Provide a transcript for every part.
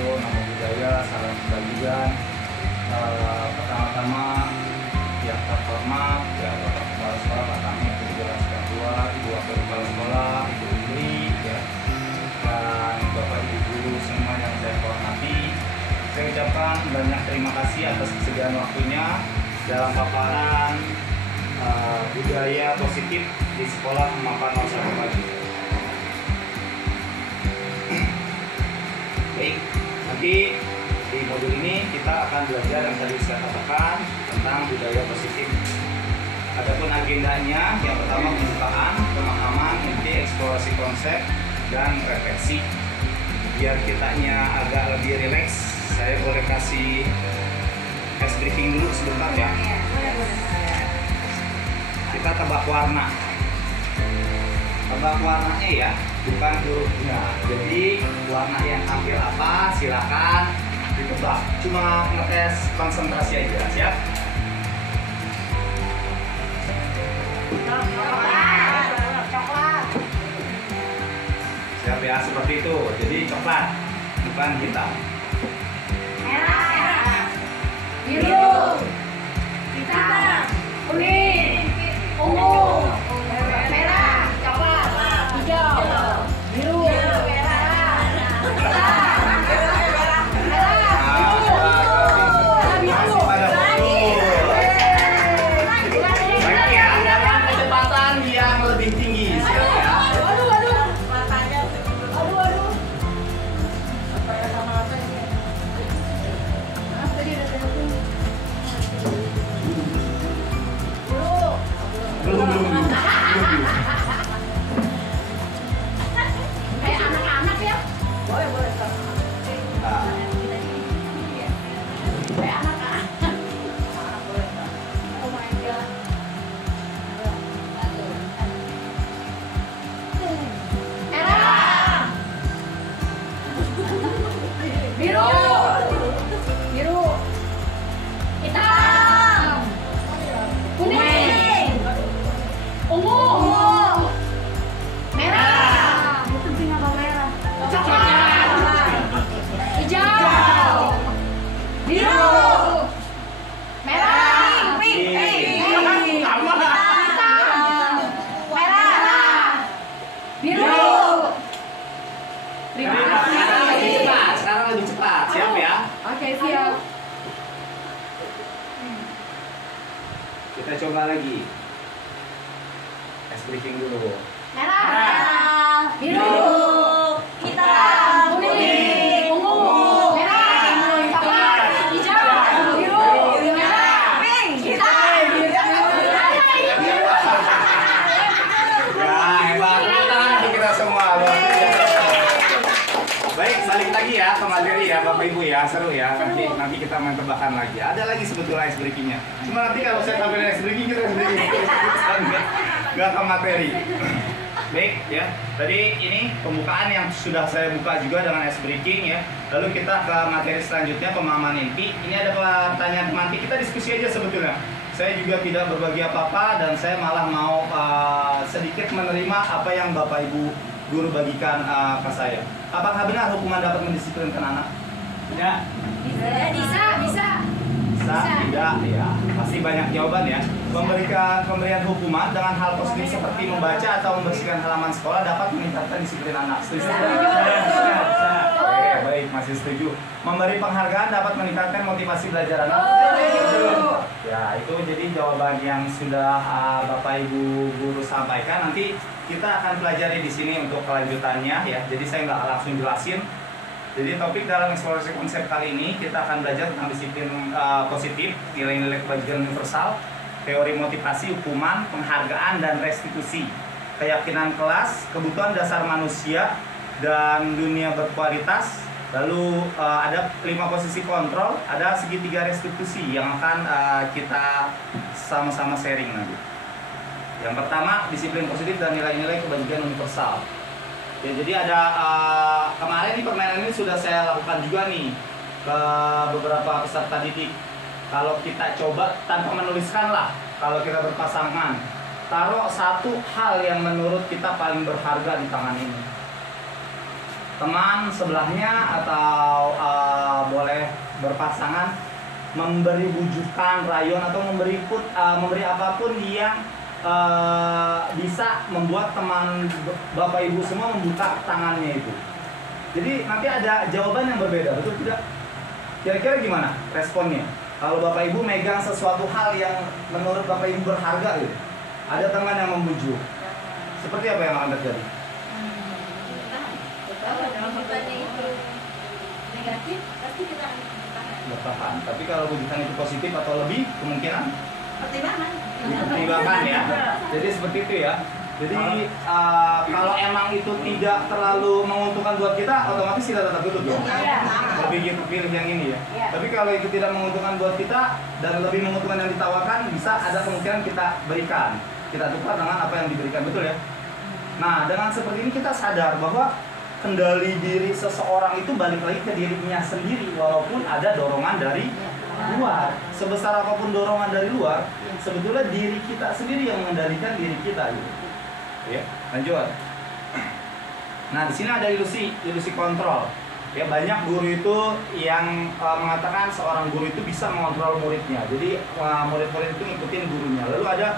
itu nama budaya, salam kebajikan. Pertama-tama yang terhormat ya Bapak Kepala Sekolah, Pak Kami, Ibu Jelas Ketua, Ibu Wakil Kepala Sekolah, Ibu Indri ya, dan Bapak Ibu guru semua yang saya hormati. Saya ucapkan banyak terima kasih atas kesediaan waktunya dalam paparan budaya positif di sekolah Mapan 01 Pagi. Baik, nanti di modul ini kita akan belajar yang tadi saya katakan tentang budaya positif. Adapun agendanya, yang pertama pembukaan, pemahaman, inti, eksplorasi konsep, dan refleksi. Biar kitanya agak lebih rileks, saya boleh kasih ice briefing dulu sebentar ya. Kita tebak warna. Tebak warnanya ya, bukan hurufnya. Jadi warna yang tampil apa silakan ditebak. Cuma ngetes konsentrasi aja, siap? Coklat. Siap ya, seperti itu. Jadi coklat, bukan hitam. Merah. Biru. Hitam. Kuning. Ungu. Merah. Coklat. Hijau. Biru. Merah. Masih pada betul. Baik ya, dalam kecepatan yang lebih tinggi, siap ya? Belum. Kayak anak-anak ya. Boleh. Nah, Kayak anak-anak. Oh my god. Merah. Biru. Biru. Hitam. Kuning. Ungu. Merah. Penting apa merah? Coklat. Hijau. Biru. Merah. Pink. Hitam. Merah. Biru. Terima lebih kasih. cepat, sekarang lebih cepat, siap ya? Oke, siap. Kita coba lagi. Ice breaking dulu. Merah. Biru. Hitam. Kuning. Ungu. Merah. Coklat. Hijau. Biru. Merah. Pink. Hitam. Ya, hebat kita kita semua. Luar biasa. Baik, balik lagi ya ke materi ya Bapak Ibu ya, seru ya. Nanti kita main tebakan lagi. Ada lagi sebetulnya ice breakingnya. Cuma nanti kalau saya tampilin ice breaking kita ice breaking. Nggak ke materi. Baik ya, tadi ini pembukaan yang sudah saya buka juga dengan ice breaking ya. Lalu kita ke materi selanjutnya, pemahaman inti. Ini ada pertanyaan nanti, kita diskusi aja sebetulnya. Saya juga tidak berbagi apa-apa dan saya malah mau sedikit menerima apa yang Bapak Ibu guru bagikan ke saya. Apakah benar hukuman dapat mendisiplinkan anak? Tidak. Bisa. Bisa, tidak, ya. Pasti banyak jawaban ya. Pemberian hukuman dengan hal positif seperti membaca atau membersihkan halaman sekolah dapat meningkatkan disiplin anak. Setuju? Oke, baik, masih setuju. Memberi penghargaan dapat meningkatkan motivasi belajar anak. Ya, itu jadi jawaban yang sudah Bapak Ibu guru sampaikan. Nanti kita akan pelajari di sini untuk kelanjutannya ya. Jadi saya nggak langsung jelasin. Jadi topik dalam eksplorasi konsep kali ini kita akan belajar tentang disiplin positif, nilai-nilai kebajikan universal, teori motivasi, hukuman, penghargaan, dan restitusi, keyakinan kelas, kebutuhan dasar manusia, dan dunia berkualitas. Lalu ada 5 posisi kontrol, ada segitiga restitusi yang akan kita sama-sama sharing nanti. Yang pertama, disiplin positif dan nilai-nilai kebajikan universal. Ya, jadi ada kemarin nih permainan ini sudah saya lakukan juga nih ke beberapa peserta didik. Kalau kita coba tanpa menuliskan lah, kalau kita berpasangan, taruh satu hal yang menurut kita paling berharga di tangan ini. Teman sebelahnya atau berpasangan memberi bujukan, rayon atau memberi apapun yang bisa membuat teman Bapak Ibu semua membuka tangannya itu. Jadi nanti ada jawaban yang berbeda, betul tidak? Kira-kira gimana responnya? Kalau Bapak Ibu megang sesuatu hal yang menurut Bapak Ibu berharga gitu, ada teman yang membujuk, seperti apa yang akan terjadi? Kalau jawabannya itu negatif, pasti kita akan Bertahan. Tapi kalau bujukan itu positif atau lebih, kemungkinan pertimbangan. dipertimbangkan ya. Jadi seperti itu ya. Jadi kalau emang itu tidak terlalu menguntungkan buat kita, otomatis kita tetap tutup ya. Lebih pilih yang ini ya. Tapi kalau itu tidak menguntungkan buat kita dan lebih menguntungkan yang ditawarkan, bisa ada kemungkinan kita berikan. Kita tukar dengan apa yang diberikan, betul ya. Nah, dengan seperti ini kita sadar bahwa kendali diri seseorang itu balik lagi ke dirinya sendiri, walaupun ada dorongan dari luar. Sebesar apapun dorongan dari luar, sebetulnya diri kita sendiri yang mengendalikan diri kita gitu. Ya, lanjut. Nah, di sini ada ilusi kontrol. Ya, banyak guru itu yang mengatakan seorang guru itu bisa mengontrol muridnya. Jadi murid-murid itu ngikutin gurunya. Lalu ada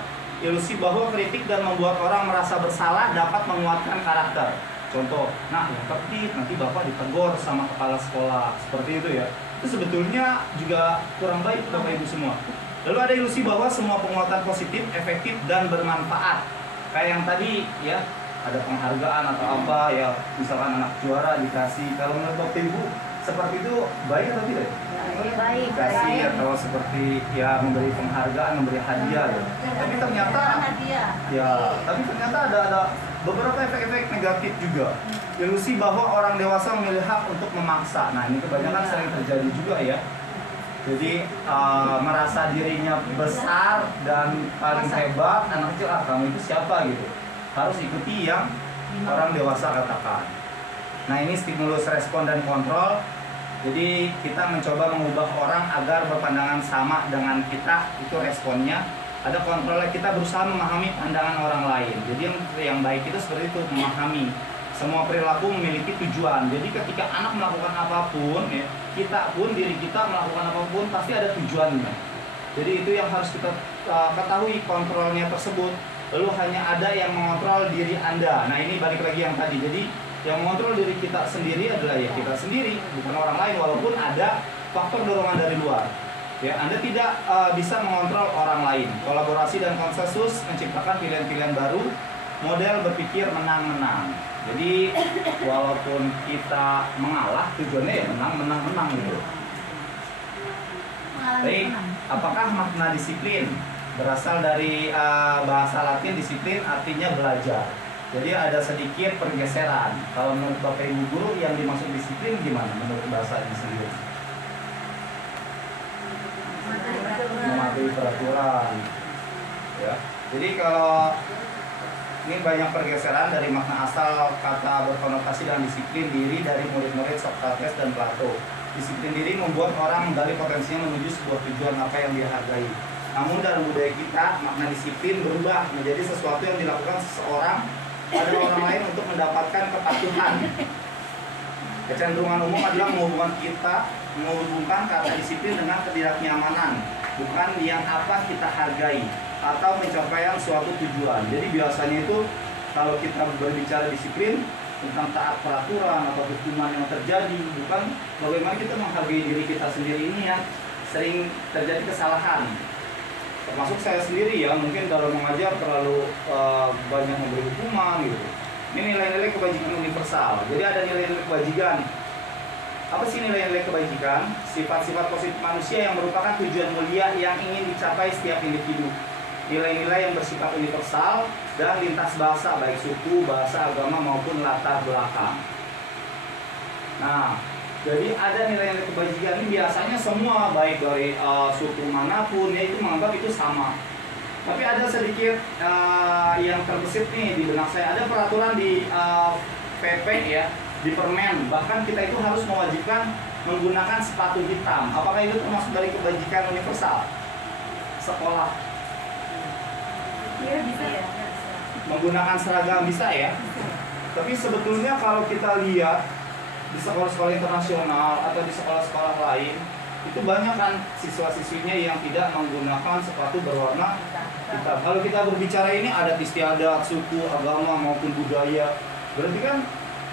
ilusi bahwa kritik dan membuat orang merasa bersalah dapat menguatkan karakter. Contoh, nah yang tertib nanti Bapak ditegur sama kepala sekolah. Seperti itu ya. Itu sebetulnya juga kurang baik Bapak Ibu semua. Lalu ada ilusi bahwa semua penguatan positif, efektif dan bermanfaat. Kayak yang tadi ya, ada penghargaan atau apa ya, misalkan anak juara dikasih. Kalau menurut Bapak Ibu seperti itu baik atau tidak? Baik. Dikasih atau seperti ya memberi penghargaan, memberi hadiah ya. Tapi ternyata ada beberapa efek-efek negatif juga. Ilusi bahwa orang dewasa memiliki hak untuk memaksa. Nah, ini kebanyakan sering terjadi juga ya. Jadi merasa dirinya besar dan paling hebat, anak kecil kamu itu siapa gitu. Harus ikuti yang orang dewasa katakan. Nah, ini stimulus respon dan kontrol. Jadi kita mencoba mengubah orang agar berpandangan sama dengan kita, itu responnya. Ada kontrolnya, kita berusaha memahami pandangan orang lain. Jadi yang baik itu seperti itu, memahami. Semua perilaku memiliki tujuan. Jadi ketika anak melakukan apapun, ya, kita pun, diri kita melakukan apapun pasti ada tujuannya. Jadi itu yang harus kita ketahui, kontrolnya tersebut. Lalu hanya ada yang mengontrol diri Anda. Nah, ini balik lagi yang tadi. Jadi yang mengontrol diri kita sendiri adalah ya kita sendiri, bukan orang lain, walaupun ada faktor dorongan dari luar. Ya, Anda tidak bisa mengontrol orang lain. Kolaborasi dan konsensus menciptakan pilihan-pilihan baru, model berpikir menang-menang. Jadi walaupun kita mengalah, tujuannya ya menang gitu. Baik, apakah makna disiplin? Berasal dari bahasa Latin disiplin artinya belajar. Jadi ada sedikit pergeseran. Kalau menurut Bapak Ibu guru yang dimaksud disiplin gimana menurut bahasa ini sendiri? Mematuhi peraturan. Ya. Jadi kalau ini banyak pergeseran dari makna asal kata berkonotasi dengan disiplin diri dari murid-murid Socrates dan Plato. Disiplin diri membuat orang menggali potensinya menuju sebuah tujuan apa yang dia hargai. Namun dalam budaya kita, makna disiplin berubah menjadi sesuatu yang dilakukan seseorang pada orang lain untuk mendapatkan kepatuhan. Kecenderungan umum adalah menghubungkan kata disiplin dengan ketidaknyamanan, bukan yang apa kita hargai atau pencapaian suatu tujuan. Jadi biasanya itu kalau kita berbicara disiplin tentang taat peraturan atau hukuman yang terjadi, bukan bagaimana kita menghargai diri kita sendiri. Ini yang sering terjadi kesalahan. Termasuk saya sendiri ya, mungkin dalam mengajar terlalu banyak memberi hukuman gitu. Ini nilai-nilai kebajikan universal. Jadi ada nilai-nilai kebajikan. Apa sih nilai-nilai kebajikan? Sifat-sifat positif manusia yang merupakan tujuan mulia yang ingin dicapai setiap individu. Nilai-nilai yang bersifat universal dan lintas bahasa, baik suku, bahasa, agama maupun latar belakang. Nah, jadi ada nilai-nilai kebajikan ini biasanya semua baik dari suku manapun ya itu menganggap itu sama. Tapi ada sedikit yang terbesit nih di benak saya. Ada peraturan di PP ya, di Permen. Bahkan kita itu harus mewajibkan menggunakan sepatu hitam. Apakah itu termasuk dari kebajikan universal? Sekolah. Iya bisa. Menggunakan seragam bisa ya. Tapi sebetulnya kalau kita lihat di sekolah-sekolah internasional atau di sekolah-sekolah lain itu banyak kan siswa-siswinya yang tidak menggunakan sepatu berwarna hitam. Kalau kita berbicara ini adat istiadat, suku, agama maupun budaya, berarti kan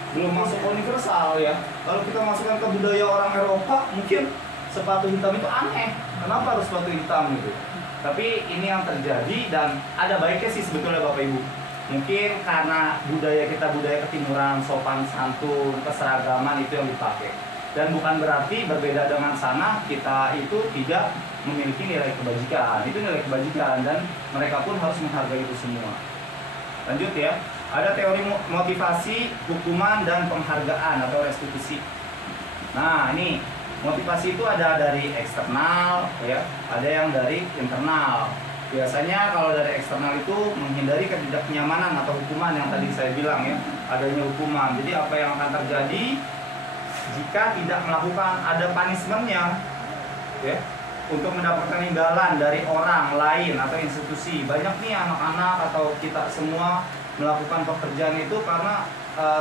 belum masuk universal ya. Kalau kita masukkan ke budaya orang Eropa, mungkin sepatu hitam itu aneh. Kenapa harus sepatu hitam gitu? Tapi ini yang terjadi dan ada baiknya sih sebetulnya Bapak Ibu. Mungkin karena budaya kita budaya ketimuran, sopan santun, keseragaman itu yang dipakai. Dan bukan berarti berbeda dengan sana kita itu tidak memiliki nilai kebajikan. Itu nilai kebajikan dan mereka pun harus menghargai itu semua. Lanjut ya. Ada teori motivasi, hukuman dan penghargaan atau restitusi. Nah, ini motivasi itu ada dari eksternal ya, ada yang dari internal. Biasanya kalau dari eksternal itu menghindari ketidaknyamanan atau hukuman yang tadi saya bilang ya, adanya hukuman. Jadi apa yang akan terjadi jika tidak melakukan, ada punishment-nya ya, untuk mendapatkan imbalan dari orang lain atau institusi. Banyak nih anak-anak atau kita semua melakukan pekerjaan itu karena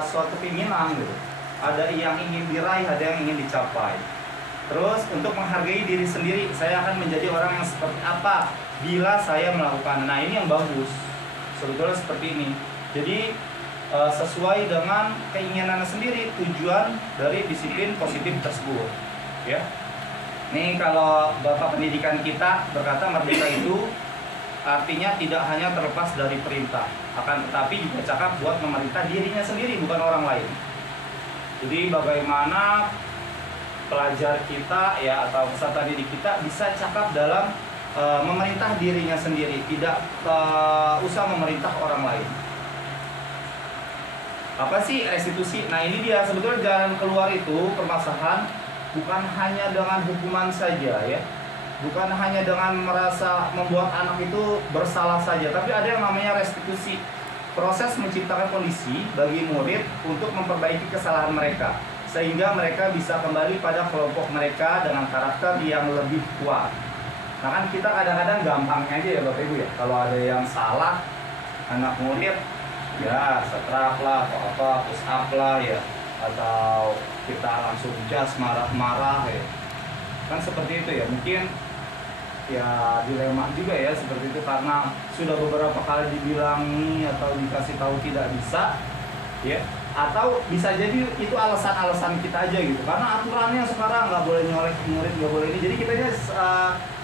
suatu keinginan gitu. Ada yang ingin diraih, ada yang ingin dicapai. Terus untuk menghargai diri sendiri, saya akan menjadi orang yang seperti apa bila saya melakukan. Nah, ini yang bagus. Sebetulnya seperti ini. Jadi sesuai dengan keinginan sendiri, tujuan dari disiplin positif tersebut. Ya. Nih kalau Bapak pendidikan kita berkata merdeka itu artinya tidak hanya terlepas dari perintah, akan tetapi juga cakap buat memerintah dirinya sendiri, bukan orang lain. Jadi bagaimana pelajar kita ya atau peserta didik kita bisa cakap dalam memerintah dirinya sendiri, tidak usah memerintah orang lain. Apa sih restitusi? Nah, ini dia sebetulnya jalan keluar itu permasalahan bukan hanya dengan hukuman saja ya. Bukan hanya dengan merasa membuat anak itu bersalah saja, tapi ada yang namanya restitusi. Proses menciptakan kondisi bagi murid untuk memperbaiki kesalahan mereka sehingga mereka bisa kembali pada kelompok mereka dengan karakter yang lebih kuat. Nah kan kita kadang-kadang gampangnya aja ya Bapak Ibu ya, kalau ada yang salah anak murid ya setrap lah atau apa, push up lah ya, atau kita langsung jas marah-marah ya, kan seperti itu ya. Mungkin ya dilema juga ya seperti itu karena sudah beberapa kali dibilangi atau dikasih tahu tidak bisa ya, atau bisa jadi itu alasan-alasan kita aja gitu karena aturannya sekarang nggak boleh nyolek murid, nggak boleh ini, jadi kitanya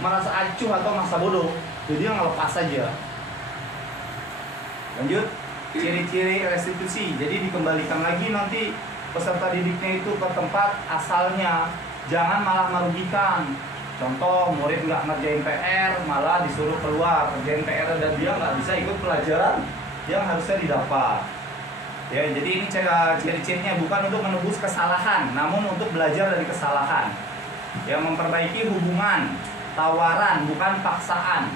merasa acuh atau merasa bodoh, jadi ngelepas saja. Lanjut, ciri-ciri restitusi. Jadi dikembalikan lagi nanti peserta didiknya itu ke tempat asalnya, jangan malah merugikan. Contoh, murid nggak ngerjain PR, malah disuruh keluar kerjain PR dan dia nggak bisa ikut pelajaran yang harusnya didapat. Ya, jadi ini ciri-cirinya bukan untuk menebus kesalahan, namun untuk belajar dari kesalahan. Ya, memperbaiki hubungan, tawaran, bukan paksaan.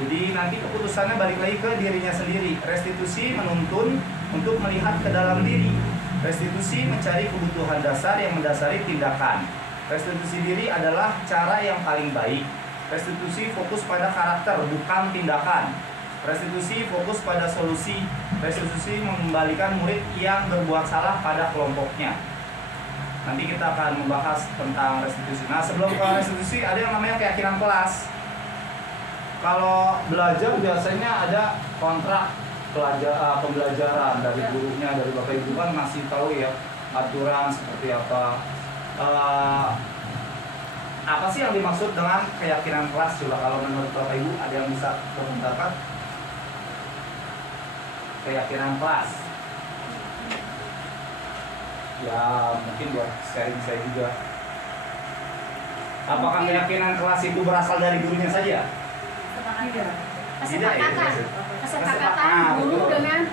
Jadi nanti keputusannya balik lagi ke dirinya sendiri. Restitusi menuntun untuk melihat ke dalam diri. Restitusi mencari kebutuhan dasar yang mendasari tindakan. Restitusi diri adalah cara yang paling baik. Restitusi fokus pada karakter, bukan tindakan. Restitusi fokus pada solusi. Restitusi mengembalikan murid yang berbuat salah pada kelompoknya. Nanti kita akan membahas tentang restitusi. Nah, sebelum ke restitusi ada yang namanya keyakinan kelas. Kalau belajar biasanya ada kontrak pembelajaran dari gurunya, dari Bapak Ibu kan masih tahu ya aturan seperti apa. Apa sih yang dimaksud dengan keyakinan kelas? Coba kalau menurut Bapak Ibu ada yang bisa berpendapat? Keyakinan kelas ya mungkin buat sharing saya juga. Apakah keyakinan kelas itu berasal dari gurunya saja? Kesepakatan guru dengan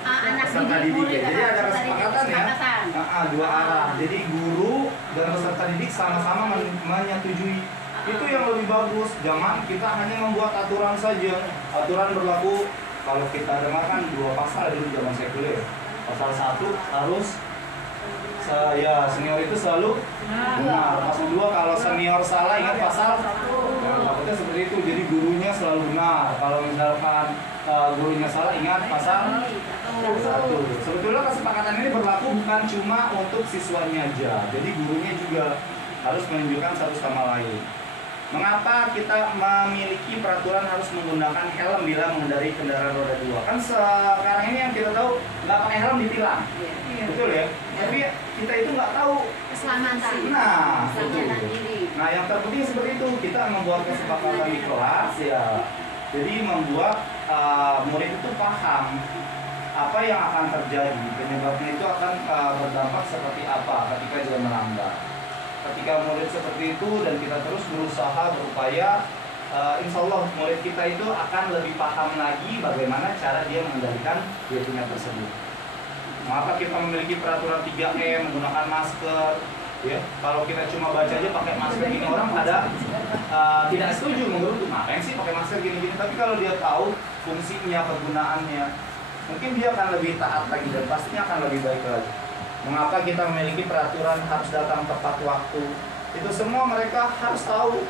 anak didik murid. Jadi ada kesepakatan ya, dua arah. Jadi guru dan peserta didik sama-sama menyetujui. Itu yang lebih bagus. Jangan kita hanya membuat aturan saja. Aturan berlaku, kalau kita dengarkan dua pasal dulu zaman saya kuliah. Pasal 1 harus senior itu selalu benar. Pasal 2 kalau senior salah ingat pasal. Takutnya seperti itu. Jadi gurunya selalu benar. Kalau misalkan gurunya salah ingat pasal 1. Sebetulnya kesepakatan ini berlaku bukan cuma untuk siswanya aja. Jadi gurunya juga harus menunjukkan satu sama lain. Mengapa kita memiliki peraturan harus menggunakan helm bila mengendarai kendaraan roda 2? Kan sekarang ini yang kita tahu nggak pakai helm ditilang, betul ya? Tapi kita itu nggak tahu Keselamatan. Nah, Keselamatan betul. diri. Nah, yang terpenting seperti itu, kita membuat kesepakatan di kelas ya. Jadi membuat murid itu paham apa yang akan terjadi, penyebabnya itu akan berdampak seperti apa ketika dia melanggar. Ketika murid seperti itu dan kita terus berusaha berupaya, insya Allah murid kita itu akan lebih paham lagi bagaimana cara dia mengendalikan dirinya tersebut. Maka kita memiliki peraturan 3M, menggunakan masker. Ya, kalau kita cuma baca aja pakai masker gini, orang pada tidak setuju, menggerutu, ngapain sih pakai masker gini-gini. Tapi kalau dia tahu fungsinya, kegunaannya, mungkin dia akan lebih taat lagi dan pastinya akan lebih baik lagi. Mengapa kita memiliki peraturan harus datang tepat waktu? Itu semua mereka harus tahu,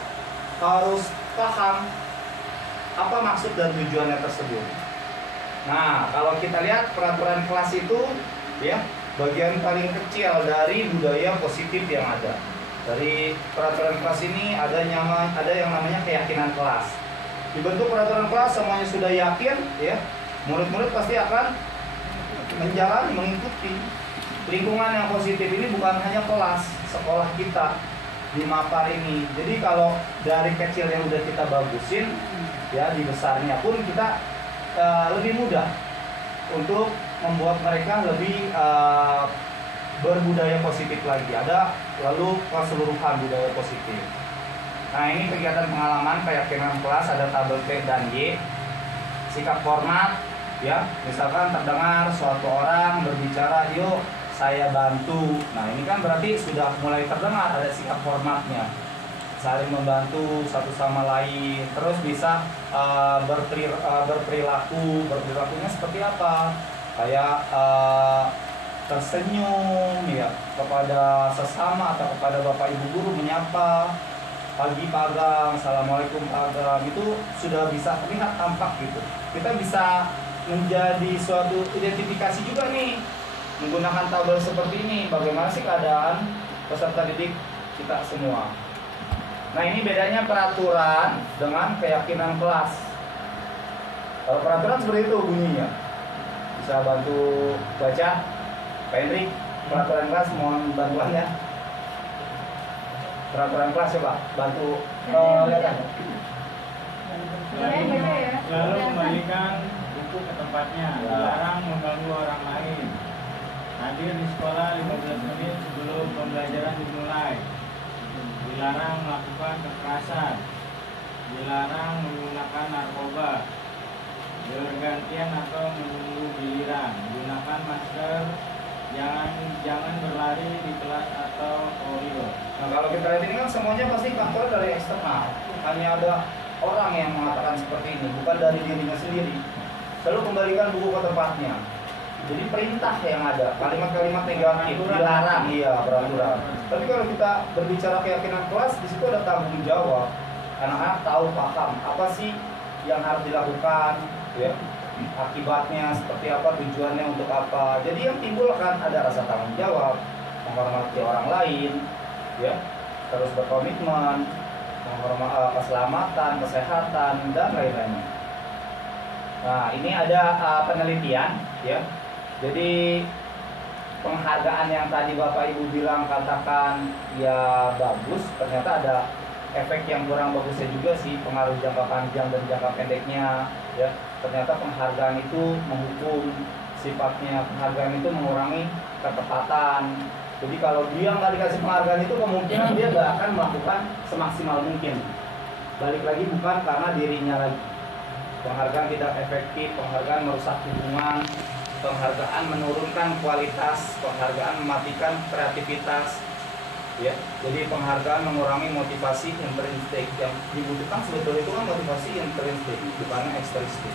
harus paham apa maksud dan tujuannya tersebut. Nah, kalau kita lihat peraturan kelas itu, ya, bagian paling kecil dari budaya positif yang ada. Dari peraturan kelas ini ada yang namanya keyakinan kelas. Dibentuk peraturan kelas, semuanya sudah yakin, ya, murid-murid pasti akan menjalani, mengikuti. Lingkungan yang positif ini bukan hanya kelas, sekolah kita di Mapar ini. Jadi kalau dari kecil yang udah kita bagusin, ya, di besarnya pun kita lebih mudah untuk membuat mereka lebih berbudaya positif lagi. Ada lalu keseluruhan budaya positif. Nah, ini kegiatan pengalaman keyakinan kelas, ada tabel P dan Y. Sikap hormat, ya, misalkan terdengar suatu orang berbicara, yuk saya bantu. Nah, ini kan berarti sudah mulai terdengar ada sikap hormatnya, saling membantu satu sama lain. Terus bisa berperilakunya seperti apa? Kayak tersenyum, ya, kepada sesama atau kepada bapak ibu guru, menyapa pagi pagang, assalamualaikum pagang, itu sudah bisa terlihat tampak gitu. Kita bisa menjadi suatu identifikasi juga nih menggunakan tabel seperti ini, bagaimana sih keadaan peserta didik kita semua. Nah, ini bedanya peraturan dengan keyakinan kelas. Kalau peraturan seperti itu bunyinya, bisa bantu baca, Pak Hendrik. Peraturan kelas mohon bantuannya. Peraturan kelas coba bantu lihat. Lalu kembalikan buku ke tempatnya. Dilarang mengganggu orang lain. Hadir di sekolah 15 menit sebelum pembelajaran dimulai. Dilarang melakukan kekerasan. Dilarang menggunakan narkoba. Bergantian atau menunggu giliran. Gunakan masker. Jangan berlari di kelas atau koridor. Nah, kalau kita lihat ini kan semuanya pasti faktor dari eksternal. Hanya ada orang yang mengatakan seperti ini, bukan dari dirinya sendiri. Lalu kembalikan buku ke tempatnya. Jadi perintah yang ada, kalimat-kalimat negatif, dilarang, iya, peraturan. Tapi kalau kita berbicara keyakinan kelas, di situ ada tanggung jawab. Anak-anak tahu, paham apa sih yang harus dilakukan, ya, akibatnya seperti apa, tujuannya untuk apa. Jadi yang timbul kan ada rasa tanggung jawab, menghormati orang lain, ya, terus berkomitmen, menghormati keselamatan, kesehatan, dan lain-lainnya. Nah, ini ada penelitian, ya. Jadi penghargaan yang tadi Bapak Ibu bilang katakan ya bagus, ternyata ada efek yang kurang bagusnya juga sih, pengaruh jangka panjang dan jangka pendeknya, ya. Ternyata penghargaan itu menghukum, sifatnya penghargaan itu mengurangi ketepatan. Jadi kalau dia nggak dikasih penghargaan itu kemungkinan dia nggak akan melakukan semaksimal mungkin. Balik lagi bukan karena dirinya lagi. Penghargaan tidak efektif, penghargaan merusak hubungan, penghargaan menurunkan kualitas, penghargaan mematikan kreativitas, ya. Jadi penghargaan mengurangi motivasi intrinsik. Yang dibutuhkan sebetulnya itu kan motivasi intrinsik, bukan ekstrinsik.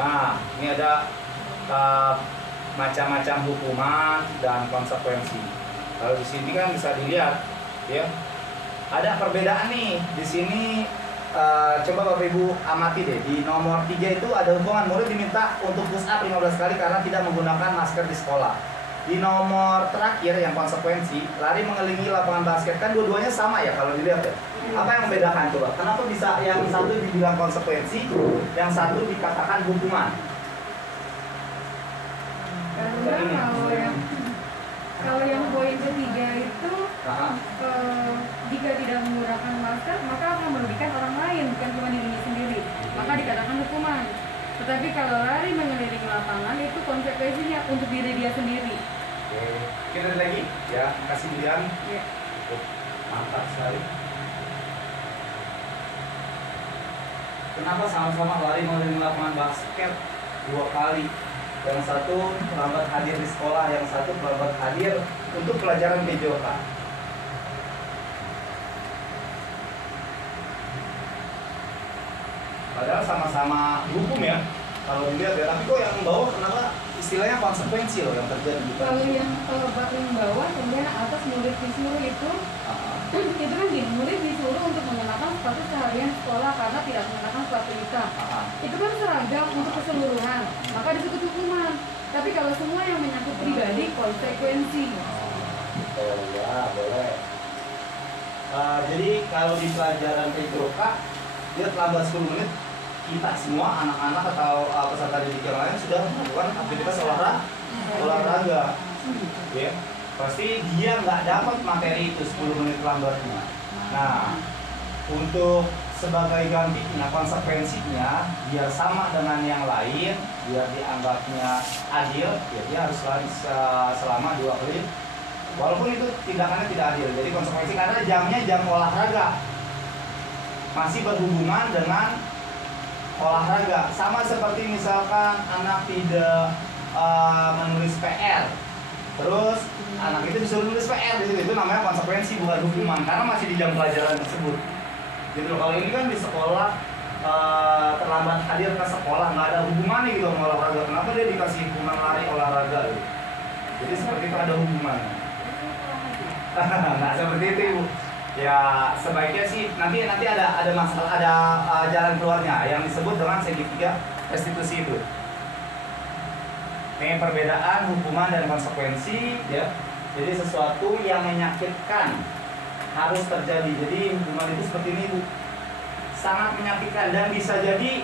Nah, ini ada macam-macam hukuman dan konsekuensi. Kalau di sini kan bisa dilihat, ya, ada perbedaan nih. Di sini coba Bapak Ibu amati deh, di nomor 3 itu ada hukuman murid diminta untuk push up 15 kali karena tidak menggunakan masker di sekolah. Di nomor terakhir yang konsekuensi, lari mengelilingi lapangan basket, kan dua-duanya sama ya kalau dilihat ya. Apa yang membedakan coba? Kenapa bisa yang satu dibilang konsekuensi, yang satu dikatakan hukuman? Karena kalau yang poin ketiga itu jika tidak menggunakan masker maka akan merugikan orang lain bukan cuma dirinya sendiri, maka dikatakan hukuman. Tetapi kalau lari mengelilingi lapangan itu konsekuensinya untuk diri dia sendiri. Oke, kita lihat lagi ya, kasih pilihan. Ya. Mantap sekali. Kenapa sama-sama lari mengelilingi lapangan basket 2 kali? Yang satu terlambat hadir di sekolah, yang satu terlambat hadir untuk pelajaran PJOK. Padahal sama-sama hukum ya, kalau dilihat ya. Tapi kok yang bawah kenapa istilahnya konsekuensi loh yang terjadi? Kalau yang bawah kemudian atas murid disuruh itu kan gini, murid disuruh untuk mengenakan sepatu seharian sekolah karena tidak mengenakan sepatu hitam. Itu kan seragam untuk keseluruhan, maka disebut hukuman. Tapi kalau semua yang menyangkut pribadi, konsekuensi. Oh ya, boleh. Jadi kalau di pelajaran PJOK dia terlambat 10 menit, kita semua anak-anak atau peserta didik yang lain sudah melakukan aktivitas olahraga. Ya, pasti dia nggak dapat materi itu 10 menit lambatnya. Nah, untuk sebagai gantinya konsekuensinya biar sama dengan yang lain, biar dianggapnya adil, ya dia harus lari selama 2 kali. Walaupun itu tindakannya tidak adil, jadi konsekuensi karena jamnya jam olahraga masih berhubungan dengan olahraga. Sama seperti misalkan anak tidak menulis PR, terus anak itu disuruh nulis PR di situ, itu namanya konsekuensi bukan hukuman karena masih di jam pelajaran tersebut. Gitu. Kalau ini kan di sekolah terlambat hadir ke sekolah nggak ada hubungannya gitu sama olahraga. Kenapa dia dikasih hukuman lari olahraga? Gitu. Jadi seperti itu ada hubungannya. Nah seperti itu Ibu. Ya sebaiknya sih nanti ada masalah, ada jalan keluarnya yang disebut dengan segitiga restitusi itu. Ini perbedaan hukuman dan konsekuensi ya. Jadi sesuatu yang menyakitkan harus terjadi. Jadi hukuman itu seperti ini Bu, sangat menyakitkan dan bisa jadi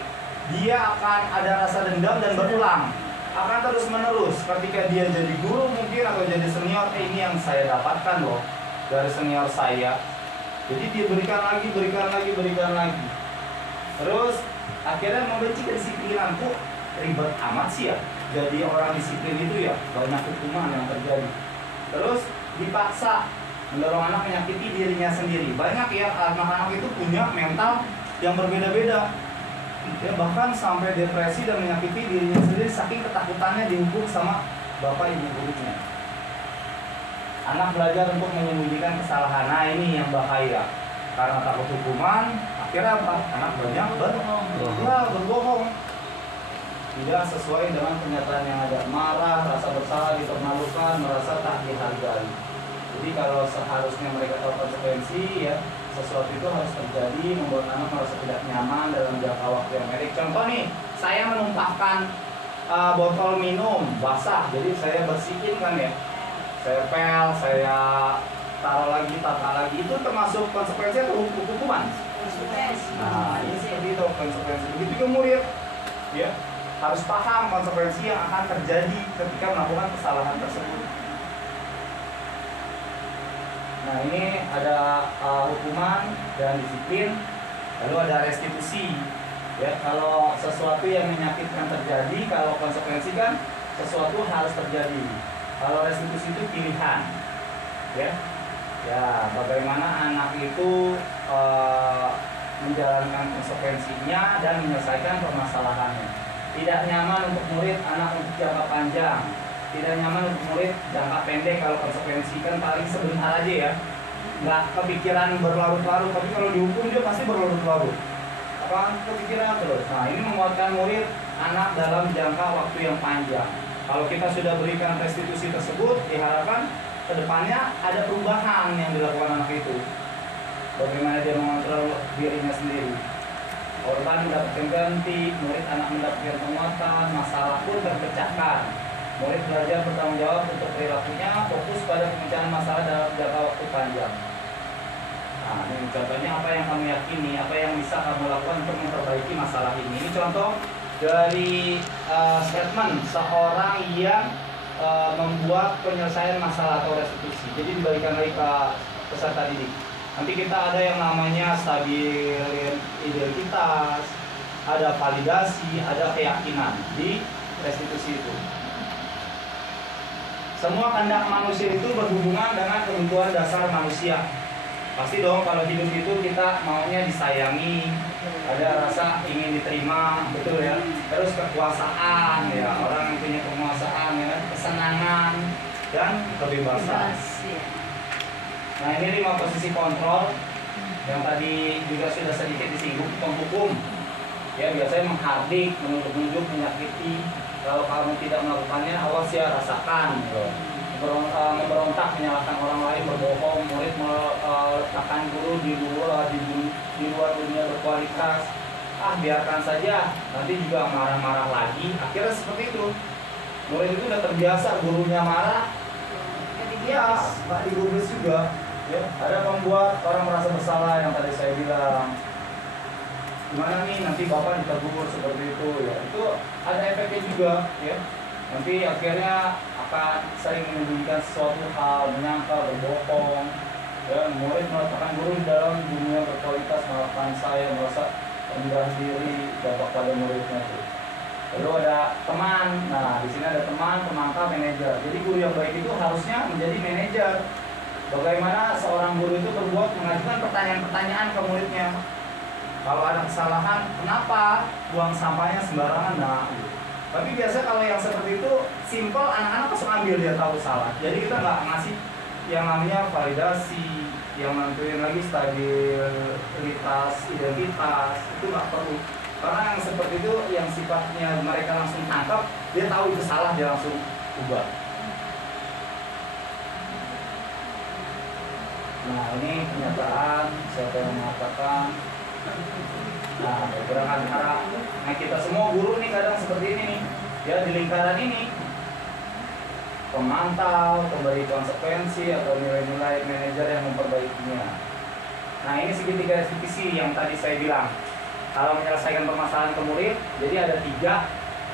dia akan ada rasa dendam dan berulang, akan terus menerus. Ketika dia jadi guru mungkin atau jadi senior, ini yang saya dapatkan loh dari senior saya. Jadi dia berikan lagi. Terus akhirnya membenci kedisiplinan. Kok ribet amat sih ya jadi orang disiplin itu ya, banyak hukuman yang terjadi. Terus dipaksa mendorong anak menyakiti dirinya sendiri. Banyak ya anak-anak itu punya mental yang berbeda-beda ya, bahkan sampai depresi dan menyakiti dirinya sendiri saking ketakutannya dihukum sama bapak ibu gurunya. Anak belajar untuk menyembunyikan kesalahan. Nah ini yang bahaya, karena takut hukuman akhirnya apa? Anak banyak berbohong, tidak sesuai dengan kenyataan yang ada, marah, rasa bersalah, dipermalukan, merasa tak dihargai. Jadi kalau seharusnya mereka tahu konsekuensi ya, sesuatu itu harus terjadi membuat anak merasa tidak nyaman dalam jangka waktu yang pendek. Contoh nih, saya menumpahkan botol minum basah, jadi saya bersihin kan ya, saya pel, saya taruh lagi, tata lagi, itu termasuk konsekuensi atau hukuman? Nah ini seperti itu konsekuensi. Begitu juga murid ya, harus paham konsekuensi yang akan terjadi ketika melakukan kesalahan tersebut. Nah ini ada hukuman dan disiplin, lalu ada restitusi. Ya, kalau sesuatu yang menyakitkan terjadi, kalau konsekuensi kan sesuatu harus terjadi. Kalau restitusi itu pilihan, ya, bagaimana anak itu menjalankan konsekuensinya dan menyelesaikan permasalahannya. Tidak nyaman untuk murid anak untuk jangka panjang. Tidak nyaman untuk murid jangka pendek. Kalau konsekuensi kan paling sebentar aja ya, nggak kepikiran berlarut-larut. Tapi kalau dihukum dia pasti berlarut-larut, apa kepikiran terus. Nah ini menguatkan murid anak dalam jangka waktu yang panjang. Kalau kita sudah berikan restitusi tersebut, diharapkan kedepannya ada perubahan yang dilakukan anak itu. Bagaimana dia mengontrol dirinya sendiri. Korban mendapatkan ganti, murid anak mendapatkan penguatan, masalah pun terpecahkan. Murid belajar bertanggung jawab untuk perilakunya, fokus pada pemecahan masalah dalam jangka waktu panjang. Nah, ini contohnya apa yang kamu yakini, apa yang bisa kamu lakukan untuk memperbaiki masalah ini. Ini contoh dari statement seorang yang membuat penyelesaian masalah atau restitusi. Jadi dibalikan lagi ke peserta didik. Nanti kita ada yang namanya stabil identitas, ada validasi, ada keyakinan di restitusi itu. Semua kehendak manusia itu berhubungan dengan kebutuhan dasar manusia. Pasti dong kalau hidup itu kita maunya disayangi, ada rasa ingin diterima, betul ya. Terus kekuasaan ya, orang yang punya kekuasaan ya, kesenangan dan kebebasan. Nah, ini 5 posisi kontrol yang tadi juga sudah sedikit disinggung. Penghukum ya, biasanya menghardik, menunjuk-nunjuk, menyakiti. Kalau kamu tidak melakukannya, awas ya, rasakan gitu. Memberontak, menyalahkan orang lain, berbohong, murid meletakkan guru di luar dunia berkualitas. Biarkan saja, nanti juga marah-marah lagi. Akhirnya seperti itu. Murid itu udah terbiasa gurunya marah, ya nggak digubris juga. Ya, ada membuat orang merasa bersalah yang tadi saya bilang. Gimana nih nanti bapak ditegur seperti itu ya, itu ada efeknya juga ya. Nanti akhirnya akan sering menyembunyikan sesuatu hal, menyangka, berbohong ya. Murid meletakkan guru dalam dunia berkualitas, melakukan saya merasa rendah diri, dampak pada muridnya tuh. Lalu ada teman, nah di sini ada teman, pemangka, manajer. Jadi guru yang baik itu harusnya menjadi manajer. Bagaimana seorang guru itu berbuat mengajukan pertanyaan-pertanyaan ke muridnya. Kalau ada kesalahan, kenapa buang sampahnya sembarangan? Nah, gitu. Tapi biasa kalau yang seperti itu simple, anak-anak langsung ambil, dia tahu salah. Jadi kita nggak ngasih yang namanya validasi, yang nentuin lagi stabilitas identitas, itu nggak perlu. Karena yang seperti itu yang sifatnya mereka langsung tangkap, dia tahu itu salah, dia langsung ubah. Nah, ini pernyataan siapa yang mengatakan. Nah, berangkat arah. Nah, kita semua guru nih kadang seperti ini nih. Ya, di lingkaran ini pemantau, pemberi konsekuensi atau nilai-nilai manajer yang memperbaikinya. Nah, ini segitiga restitusi yang tadi saya bilang. Kalau menyelesaikan permasalahan ke murid, jadi ada 3.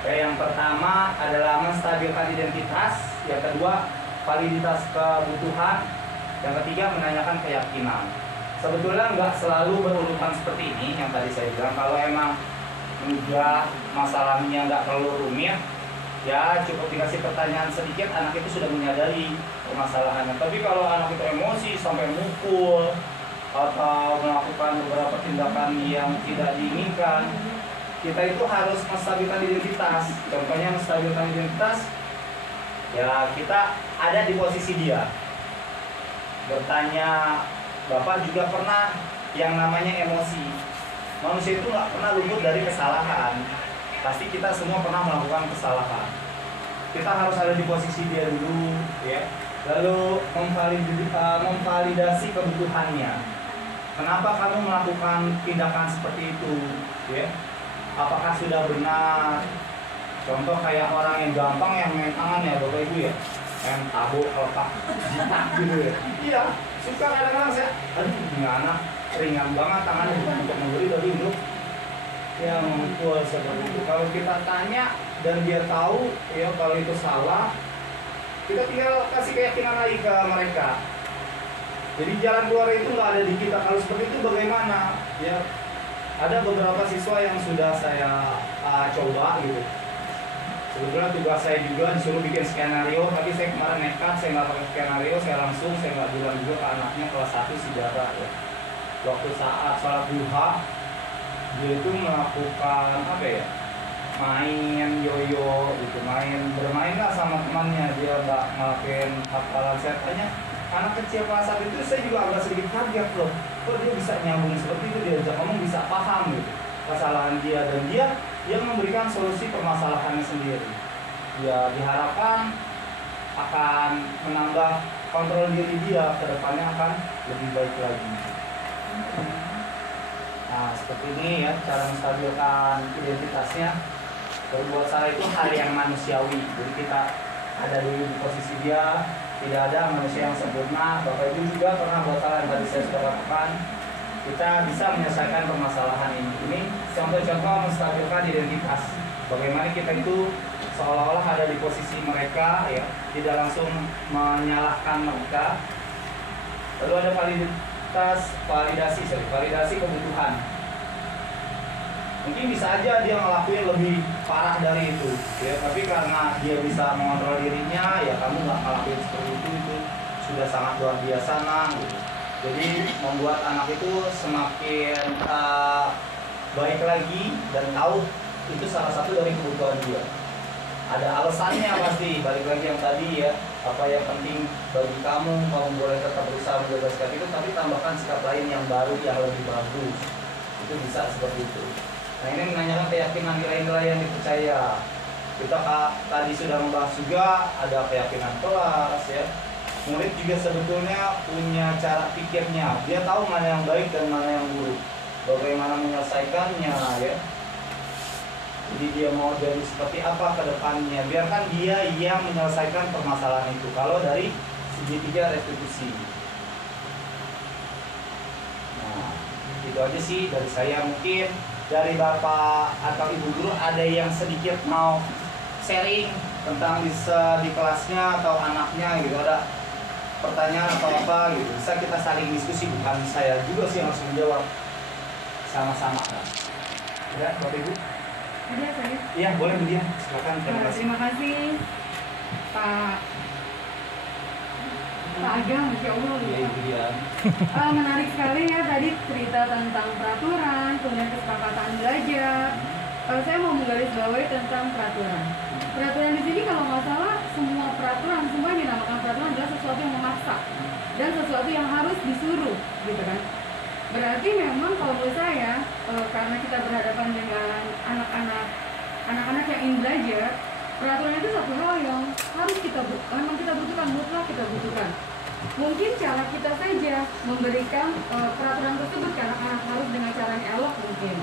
Yang pertama adalah menstabilkan identitas, yang kedua validitas kebutuhan, yang ketiga menanyakan keyakinan. Sebetulnya nggak selalu berurutan seperti ini yang tadi saya bilang. Kalau emang enggak masalahnya nggak terlalu rumit, ya cukup dikasih pertanyaan sedikit, anak itu sudah menyadari permasalahannya. Tapi kalau anak itu emosi sampai mukul atau melakukan beberapa tindakan yang tidak diinginkan, kita itu harus menstabilkan identitas. Contohnya menstabilkan identitas, ya kita ada di posisi dia. Bertanya, Bapak juga pernah yang namanya emosi. Manusia itu nggak pernah luput dari kesalahan. Pasti kita semua pernah melakukan kesalahan. Kita harus ada di posisi dia dulu, ya. Lalu memvalidasi kebutuhannya. Kenapa kamu melakukan tindakan seperti itu, ya? Apakah sudah benar? Contoh kayak orang yang gampang yang main tangan ya, Bapak Ibu ya, main tabuk, lepak, jinak gitu ya. Iya. Suka kadang-kadang saya, aduh ini anak ringan banget tangannya untuk memberi dari untuk ya memukul seperti itu. Kalau kita tanya dan dia tahu ya kalau itu salah, kita tinggal kasih keyakinan lagi ke mereka. Jadi jalan keluar itu nggak ada di kita. Kalau seperti itu bagaimana? Ya ada beberapa siswa yang sudah saya coba gitu. Sebetulnya tugas saya juga disuruh bikin skenario, tapi saya kemarin nekat, saya nggak pakai skenario, saya nggak bilang juga ke anaknya kelas 1 sejarah ya. Waktu saat sholat duha, dia itu melakukan apa ya? Main yoyo gitu, bermain lah sama temannya, dia nggak ngelakuin hafalan. Saya tanya, anak kecil kelas 1 itu saya juga agak sedikit kaget loh, kok dia bisa nyambung seperti itu, diajak ngomong bisa paham gitu kesalahan dia, dan dia memberikan solusi permasalahannya sendiri. Ya diharapkan akan menambah kontrol diri dia, kedepannya akan lebih baik lagi. Nah seperti ini ya cara menstabilkan identitasnya. Berbuat salah itu hal yang manusiawi, jadi kita ada dulu di posisi dia. Tidak ada manusia yang sempurna. Bapak Ibu juga pernah buat salah yang tadi saya sudah katakan. Kita bisa menyelesaikan permasalahan ini. Ini contoh-contoh menstabilkan identitas. Bagaimana kita itu seolah-olah ada di posisi mereka, ya, tidak langsung menyalahkan mereka. Lalu ada validasi kebutuhan. Mungkin bisa aja dia ngelakuin lebih parah dari itu, ya. Tapi karena dia bisa mengontrol dirinya, ya kamu nggak ngelakuin seperti itu sudah sangat luar biasa, nah. Gitu. Jadi membuat anak itu semakin baik lagi dan tahu itu salah satu dari kebutuhan dia. Ada alasannya pasti, balik lagi yang tadi ya, apa yang penting bagi kamu boleh tetap berusaha menjaga sikap itu, tapi tambahkan sikap lain yang baru, yang lebih bagus. Itu bisa seperti itu. Nah, ini menanyakan keyakinan nilai-nilai yang dipercaya. Kita tadi sudah membahas juga ada keyakinan kelas, ya. Murid juga sebetulnya punya cara pikirnya. Dia tahu mana yang baik dan mana yang buruk, bagaimana menyelesaikannya, ya. Jadi dia mau jadi seperti apa ke depannya. Biarkan dia yang menyelesaikan permasalahan itu. Kalau dari segitiga restitusi. Nah, itu aja sih dari saya. Mungkin dari Bapak atau Ibu Guru ada yang sedikit mau sharing tentang di kelasnya atau anaknya gitu, ada pertanyaan atau apa gitu, bisa kita saling diskusi, bukan saya juga sih yang harus menjawab, sama-sama kan. Ya, Bapak Ibu? Ada saya? Iya, boleh Bu Dian, silakan. Terima kasih Pak Agam, Masya Allah. Iya, Ibu Dian. Menarik sekali ya tadi cerita tentang peraturan, kemudian kesepakatan belajar. Saya mau menggarisbawahi tentang peraturan. Peraturan di sini kalau nggak salah semua peraturan, semua yang dinamakan peraturan adalah sesuatu yang memaksa dan sesuatu yang harus disuruh, gitu kan? Berarti memang kalau menurut saya, karena kita berhadapan dengan anak-anak yang ingin belajar, peraturan itu satu hal yang harus memang kita butuhkan, mutlak kita butuhkan. Mungkin cara kita saja memberikan peraturan tersebut ke anak-anak harus dengan cara yang elok mungkin,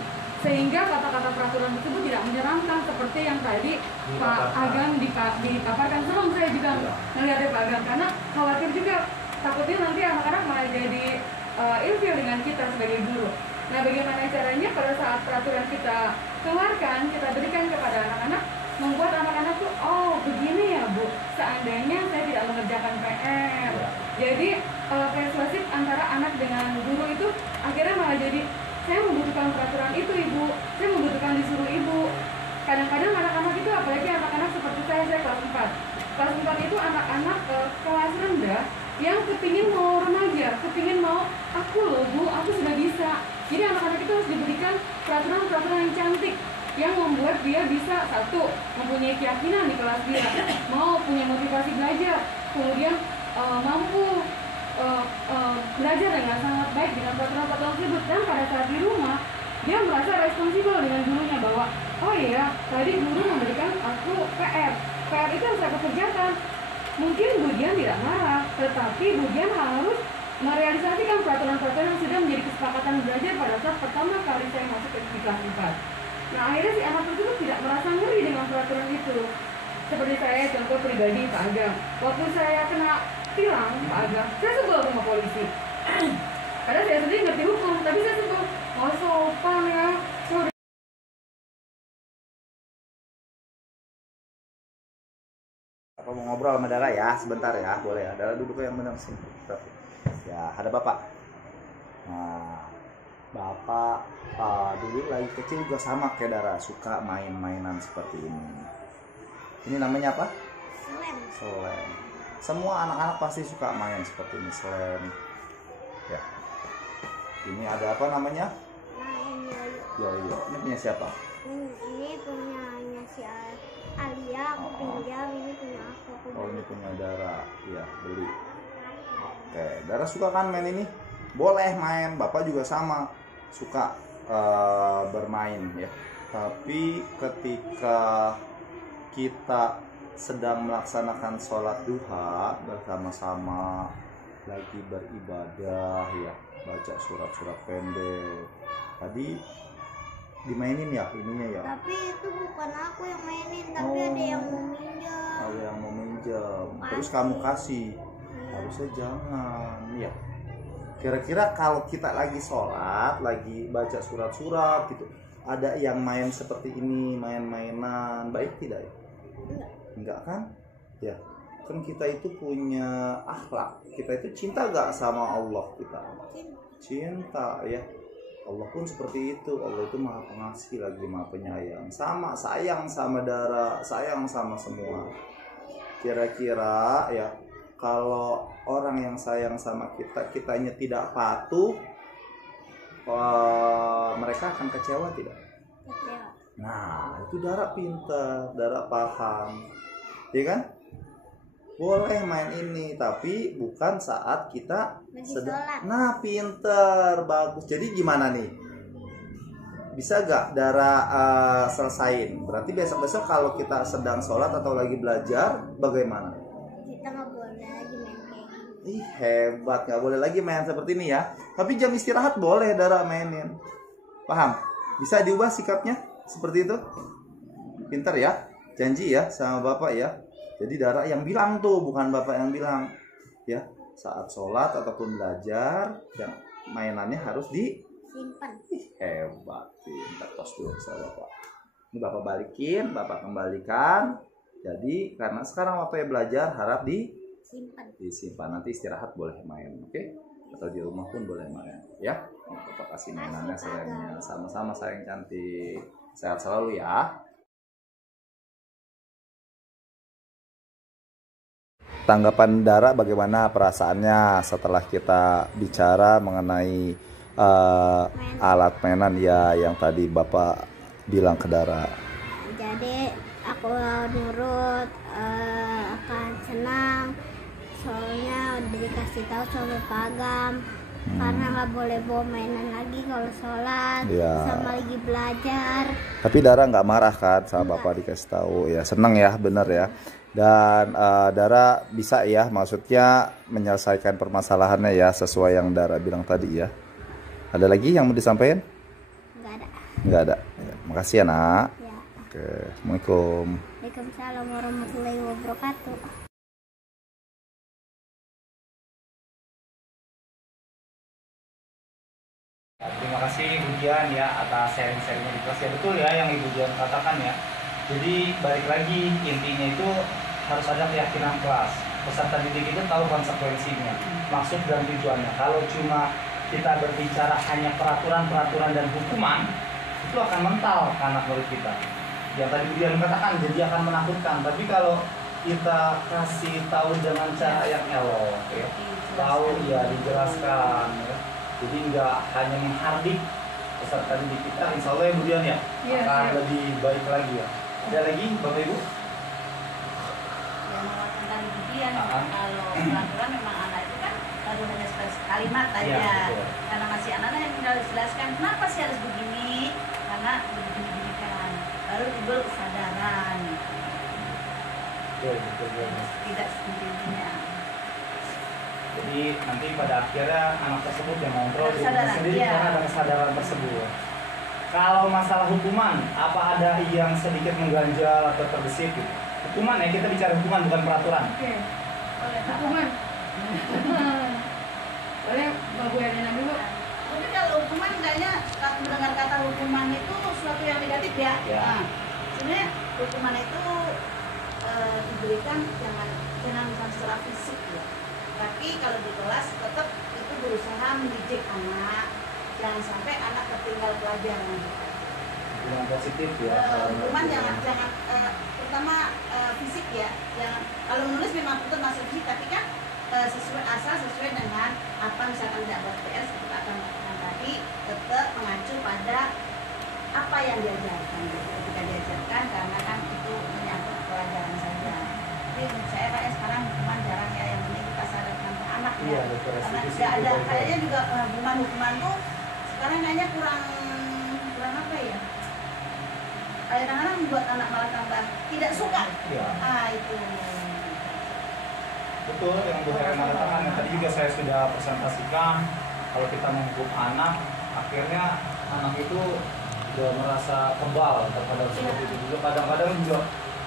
sehingga kata-kata peraturan tersebut tidak menyeramkan seperti yang tadi Pak Agam dipaparkan. Serem saya juga melihatnya Pak Agam, karena khawatir juga takutnya nanti anak-anak malah jadi ilfil dengan kita sebagai guru. Nah, bagaimana caranya pada saat peraturan kita keluarkan, kita berikan kepada anak-anak, membuat anak-anak tuh, oh begini ya Bu, seandainya saya tidak mengerjakan PR. Jadi persuasif antara anak dengan guru itu akhirnya malah jadi, saya membutuhkan peraturan itu Ibu, saya membutuhkan disuruh Ibu. Kadang-kadang anak-anak itu, apalagi anak-anak seperti saya kelas 4. Kelas 4 itu anak-anak kelas rendah yang kepingin mau remaja, kepingin mau aku loh Bu, aku sudah bisa. Jadi anak-anak itu harus diberikan peraturan-peraturan yang cantik yang membuat dia bisa, satu, mempunyai keyakinan di kelas dia, mau punya motivasi belajar, kemudian mampu belajar dengan sangat baik dengan peraturan-peraturan tersebut, dan pada saat di rumah dia merasa responsibel dengan gurunya bahwa oh iya tadi guru memberikan aku PR itu harus saya kerjakan. Mungkin Bu Dian tidak marah, tetapi Bu Dian harus merealisasikan peraturan-peraturan yang sudah menjadi kesepakatan belajar pada saat pertama kali saya masuk ke kelas 4. Nah, akhirnya si anak tersebut tidak merasa ngeri dengan peraturan itu. Seperti saya, contoh pribadi Pak Agam. Waktu saya kena tilang Pak Agam, saya sebel sama polisi. Karena saya sendiri ngerti hukum, tapi saya sebel. Oh, sopan ya. Apa mau ngobrol sama Dara ya? Sebentar ya, boleh ya. Dara duduk yang benar sini. Ya, ada Bapak. Nah, Bapak dulu lagi kecil juga sama kayak Dara, suka main-mainan seperti ini. Ini namanya apa? Slam. Semua anak-anak pasti suka main seperti ini, slam. Ya. Ini ada apa namanya? Yoyo. Ini punya siapa? Ini punya si Alia, aku pinjam. Ini punya aku. Oh, ini punya Dara. Iya, beli. Oke, Dara suka kan main ini? Boleh main. Bapak juga sama, suka bermain ya. Tapi ketika kita sedang melaksanakan sholat duha bersama-sama, lagi beribadah ya, baca surat-surat pendek, tadi dimainin ya ininya ya. Tapi itu bukan aku yang mainin, tapi ada yang mau minjam. Ada yang mau minjam. pinjam, terus kamu kasih, harusnya jangan ya. Kira-kira kalau kita lagi sholat, lagi baca surat-surat gitu, ada yang main seperti ini, main-mainan, baik tidak ya? Enggak kan? Ya, kan kita itu punya akhlak, kita itu cinta gak sama Allah kita? Cinta ya. Allah pun seperti itu, Allah itu maha pengasih lagi maha penyayang, sama sayang sama Dara, sayang sama semua. Kira-kira ya, kalau orang yang sayang sama kita, kitanya tidak patuh, mereka akan kecewa tidak? Kecewa. Nah, itu Dara pintar, Dara paham, ya kan? Boleh main ini, tapi bukan saat kita sedang. Nah, pinter, bagus. Jadi gimana nih? Bisa gak Dara selesain? Berarti besok-besok kalau kita sedang sholat atau lagi belajar, bagaimana? Kita nggak boleh lagi main kayak gini. Ih, hebat, gak boleh lagi main seperti ini ya. Tapi jam istirahat boleh Dara mainin. Paham? Bisa diubah sikapnya seperti itu? Pinter ya? Janji ya sama Bapak ya. Jadi Dara yang bilang tuh, bukan Bapak yang bilang. Ya, saat sholat ataupun belajar, yang mainannya harus Simpan. hebat. Pintar, tos dulu sama Bapak. Ini Bapak balikin, Bapak kembalikan. Jadi karena sekarang waktunya belajar, harap disimpan. Nanti istirahat boleh main, oke? Atau di rumah pun boleh main, ya. Bapak kasih mainannya, sayangnya. Sama-sama sayang cantik. Sehat selalu ya. Tanggapan Dara bagaimana perasaannya setelah kita bicara mengenai alat mainan ya yang tadi Bapak bilang ke Dara? Jadi aku nurut, akan senang. Soalnya udah dikasih tahu sama Pak Agam. Karena nggak boleh bawa mainan lagi kalau sholat, sama lagi belajar. Tapi Dara nggak marah kan sama Bapak dikasih tahu ya, seneng ya, bener ya. Dan Dara bisa ya, maksudnya menyelesaikan permasalahannya ya sesuai yang Dara bilang tadi ya. Ada lagi yang mau disampaikan? Nggak ada. Nggak ada. Ya, makasih ya nak. Ya. Oke, assalamualaikum. Waalaikumsalam warahmatullahi wabarakatuh. Terima kasih Ibu Dian ya atas sharing-sharingnya di kelas ya. Betul ya yang Ibu Dian katakan ya. Jadi balik lagi, intinya itu harus ada keyakinan kelas. Peserta didik itu tahu konsekuensinya, maksud dan tujuannya. Kalau cuma kita berbicara hanya peraturan-peraturan dan hukuman, itu akan mental ke anak murid kita. Yang tadi Ibu Dian katakan jadi akan menakutkan. Tapi kalau kita kasih tahu dengan cara yang elok ya, tahu ya, dijelaskan ya. Jadi nggak hanya menghardik peserta didik kita, insya Allah ya Bu Dian ya, akan lebih baik lagi ya. Ada lagi Bapak Ibu? Yang tentang didikan, kalau peraturan memang anak itu kan baru hanya kalimat aja. Ya, karena masih anak-anak yang tinggal dijelaskan kenapa sih harus begini, karena begini-begini kan. Baru timbul kesadaran. Betul. Tidak intinya. Jadi nanti pada akhirnya anak tersebut yang mengontrol diri Kesadaran, sendiri iya. karena ada kesadaran tersebut. Kalau masalah hukuman, apa ada yang sedikit mengganjal atau terbesit gitu? Hukuman ya, kita bicara hukuman bukan peraturan. Oke. Boleh Hukuman. Boleh Bapak Elena dulu. Tapi kalau hukuman kayaknya mendengar kata hukuman itu sesuatu yang negatif ya. Ya. Nah, sebenarnya hukuman itu diberikan jangan secara fisik ya. Tapi kalau di kelas tetap itu berusaha mendidik anak, jangan sampai anak tertinggal pelajaran. Hukuman positif ya. Hukuman jangan pertama fisik ya. Jangan, kalau menulis memang betul masuk fisik, tapi kan sesuai dengan apa misalkan tidak buat PS kita akan lakukan tadi, tetap mengacu pada apa yang diajarkan. Ketika diajarkan karena kan itu menyangkut pelajaran saja. Jadi menurut saya kayak sekarang hukuman jarang ya, yang penting kita sadarkan ke anak ya. Iya, betul. Karena tidak ada kayaknya juga hukuman tuh sekarang kayaknya kurang apa ya? Kadang-kadang membuat anak malah tambah tidak suka. Iya. Itu. Betul yang Bu Helena katakan, yang tadi juga saya sudah presentasikan. Kalau kita menghukum anak, akhirnya anak itu sudah merasa kebal terhadap seperti itu juga. Kadang-kadang juga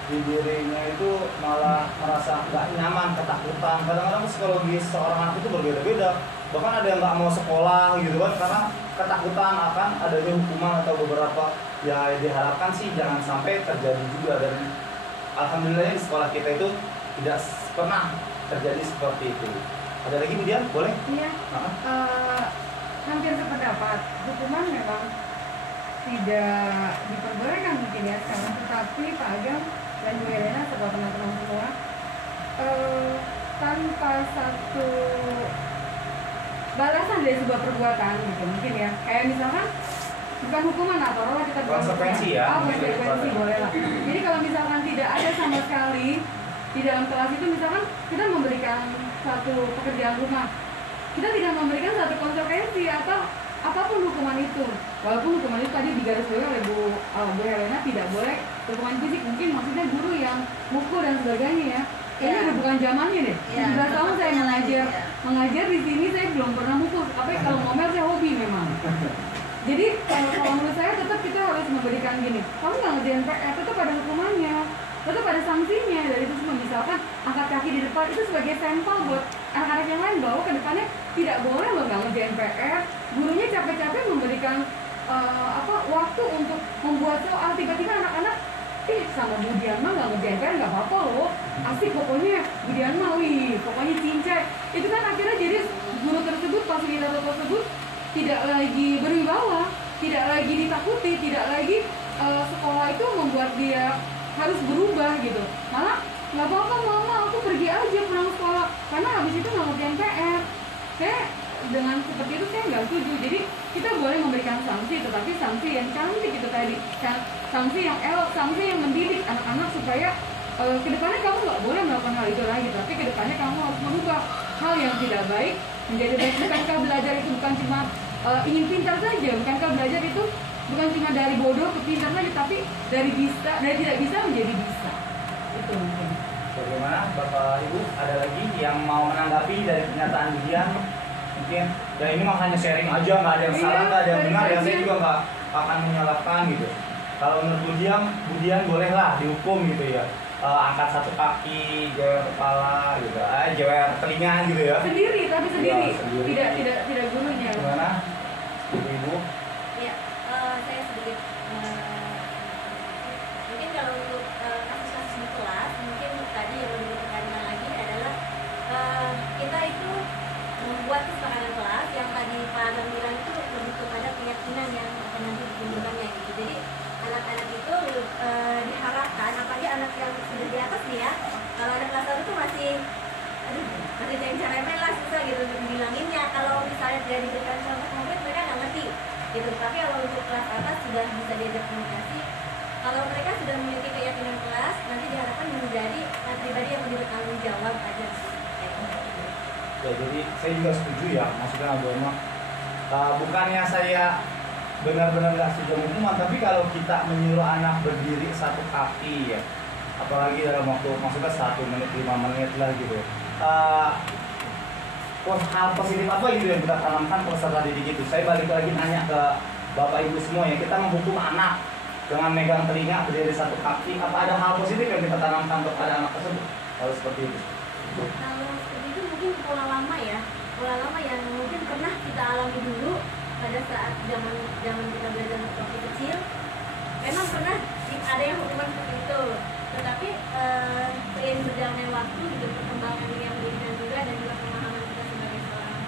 di dirinya itu malah merasa nggak nyaman, ketakutan. Kadang-kadang psikologi seorang anak itu berbeda-beda. Bahkan ada yang nggak mau sekolah gitu kan karena ketakutan akan adanya hukuman atau beberapa. Ya diharapkan sih jangan sampai terjadi juga, dan alhamdulillah di sekolah kita itu tidak pernah terjadi seperti itu. Ada lagi kemudian boleh? Iya. Hampir sependapat. Hukuman memang tidak diperbolehkan mungkin ya sekarang, tetapi Pak Agam dan Bu Helena serta teman-teman semua tanpa satu balasan dari sebuah perbuatan gitu mungkin ya, kayak misalkan bukan hukuman atau taruhlah kita konsekuensi ya, konsekuensi boleh lah. Jadi kalau misalkan tidak ada sama sekali di dalam kelas itu, misalkan kita memberikan satu pekerjaan rumah, kita tidak memberikan satu konsekuensi atau apapun hukuman itu, walaupun hukuman itu tadi digarisbawahi oleh Bu Helena tidak boleh hukuman fisik, mungkin maksudnya guru yang mukul dan sebagainya ya. Kayaknya udah bukan zamannya deh. 17 tahun saya mengajar di sini, saya belum pernah mukul. Tapi kalau ngomel saya hobi memang. Jadi kalau menurut saya tetap kita harus memberikan gini. Kamu nggak ngerjain PR, tetap ada hukumannya, tetap ada sanksinya dari itu semua. Misalkan angkat kaki di depan itu sebagai sampel buat anak-anak yang lain bahwa kedepannya tidak boleh loh nggak ngerjain PR. Gurunya capek-capek memberikan waktu untuk membuat soal, tiba-tiba anak-anak sama Bu Dianma nggak ngerjain PR nggak apa-apa loh, asik pokoknya Bu Dianma, pokoknya cincai. Itu kan akhirnya jadi guru tersebut, fasilitator tersebut tidak lagi berwibawa, tidak lagi ditakuti, tidak lagi sekolah itu membuat dia harus berubah gitu. Malah nggak apa-apa mama, aku pergi aja pulang sekolah karena habis itu nggak ngerjain PR. Saya dengan seperti itu saya nggak setuju. Jadi kita boleh memberikan sanksi, tetapi sanksi yang cantik itu tadi, sanksi yang elok, sanksi yang mendidik anak-anak supaya kedepannya kamu nggak boleh melakukan hal itu lagi, tapi kedepannya kamu harus merubah hal yang tidak baik menjadi baik. Bukankah belajar itu bukan cuma ingin pintar saja, bukankah belajar itu bukan cuma dari bodoh ke pintar saja, tapi dari tidak bisa menjadi bisa. Itu mungkin. Bagaimana Bapak Ibu, ada lagi yang mau menanggapi dari pernyataan Budian? Mungkin ya ini mah hanya sharing aja, nggak ada yang salah, nggak ada yang benar ya, saya juga nggak akan menyalahkan gitu. Kalau menurut Budian bolehlah dihukum gitu ya, angkat satu kaki, jewer kepala gitu, jewer telinga gitu ya. Sendiri, tapi sendiri, Ya, tidak gurunya. Gimana Ibu? Ya, saya sedikit mungkin kalau untuk kasus-kasus di kelas, mungkin tadi yang lebih ditekankan lagi adalah kita itu membuat kesepakatan kelas yang tadi Pak Agam bilang itu lebih kepada keyakinan yang akan nanti ditimbulkannya gitu. Jadi anak-anak itu diharapkan, apalagi anak yang sudah di atas nih ya, kalau anak kelas 1 itu masih remeh lah, susah gitu untuk bilanginnya. Kalau misalnya tidak diberikan contoh konkret, mereka nggak ngerti gitu. Tapi kalau untuk kelas atas sudah bisa diajak komunikasi, kalau mereka sudah memiliki keyakinan kelas, nanti diharapkan menjadi pribadi yang lebih bertanggung jawab aja. Ya, jadi saya juga setuju ya, maksudnya agama bukannya saya benar-benar nggak setuju hukuman, tapi kalau kita menyuruh anak berdiri satu kaki ya, apalagi dalam waktu maksudnya 1 menit 5 menit lah gitu, hal positif apa gitu yang kita tanamkan ke peserta didik itu. Saya balik lagi nanya ke Bapak Ibu semua ya, kita menghukum anak dengan megang telinga berdiri satu kaki, apa ada hal positif yang kita tanamkan kepada anak tersebut kalau seperti itu? Kalau seperti itu mungkin pola lama ya, pola lama yang mungkin pernah kita alami dulu pada saat zaman kita belajar waktu kecil. Memang pernah ada yang hukuman seperti itu, tetapi seiring berjalannya waktu juga perkembangan dunia pendidikan juga dan juga pemahaman kita sebagai seorang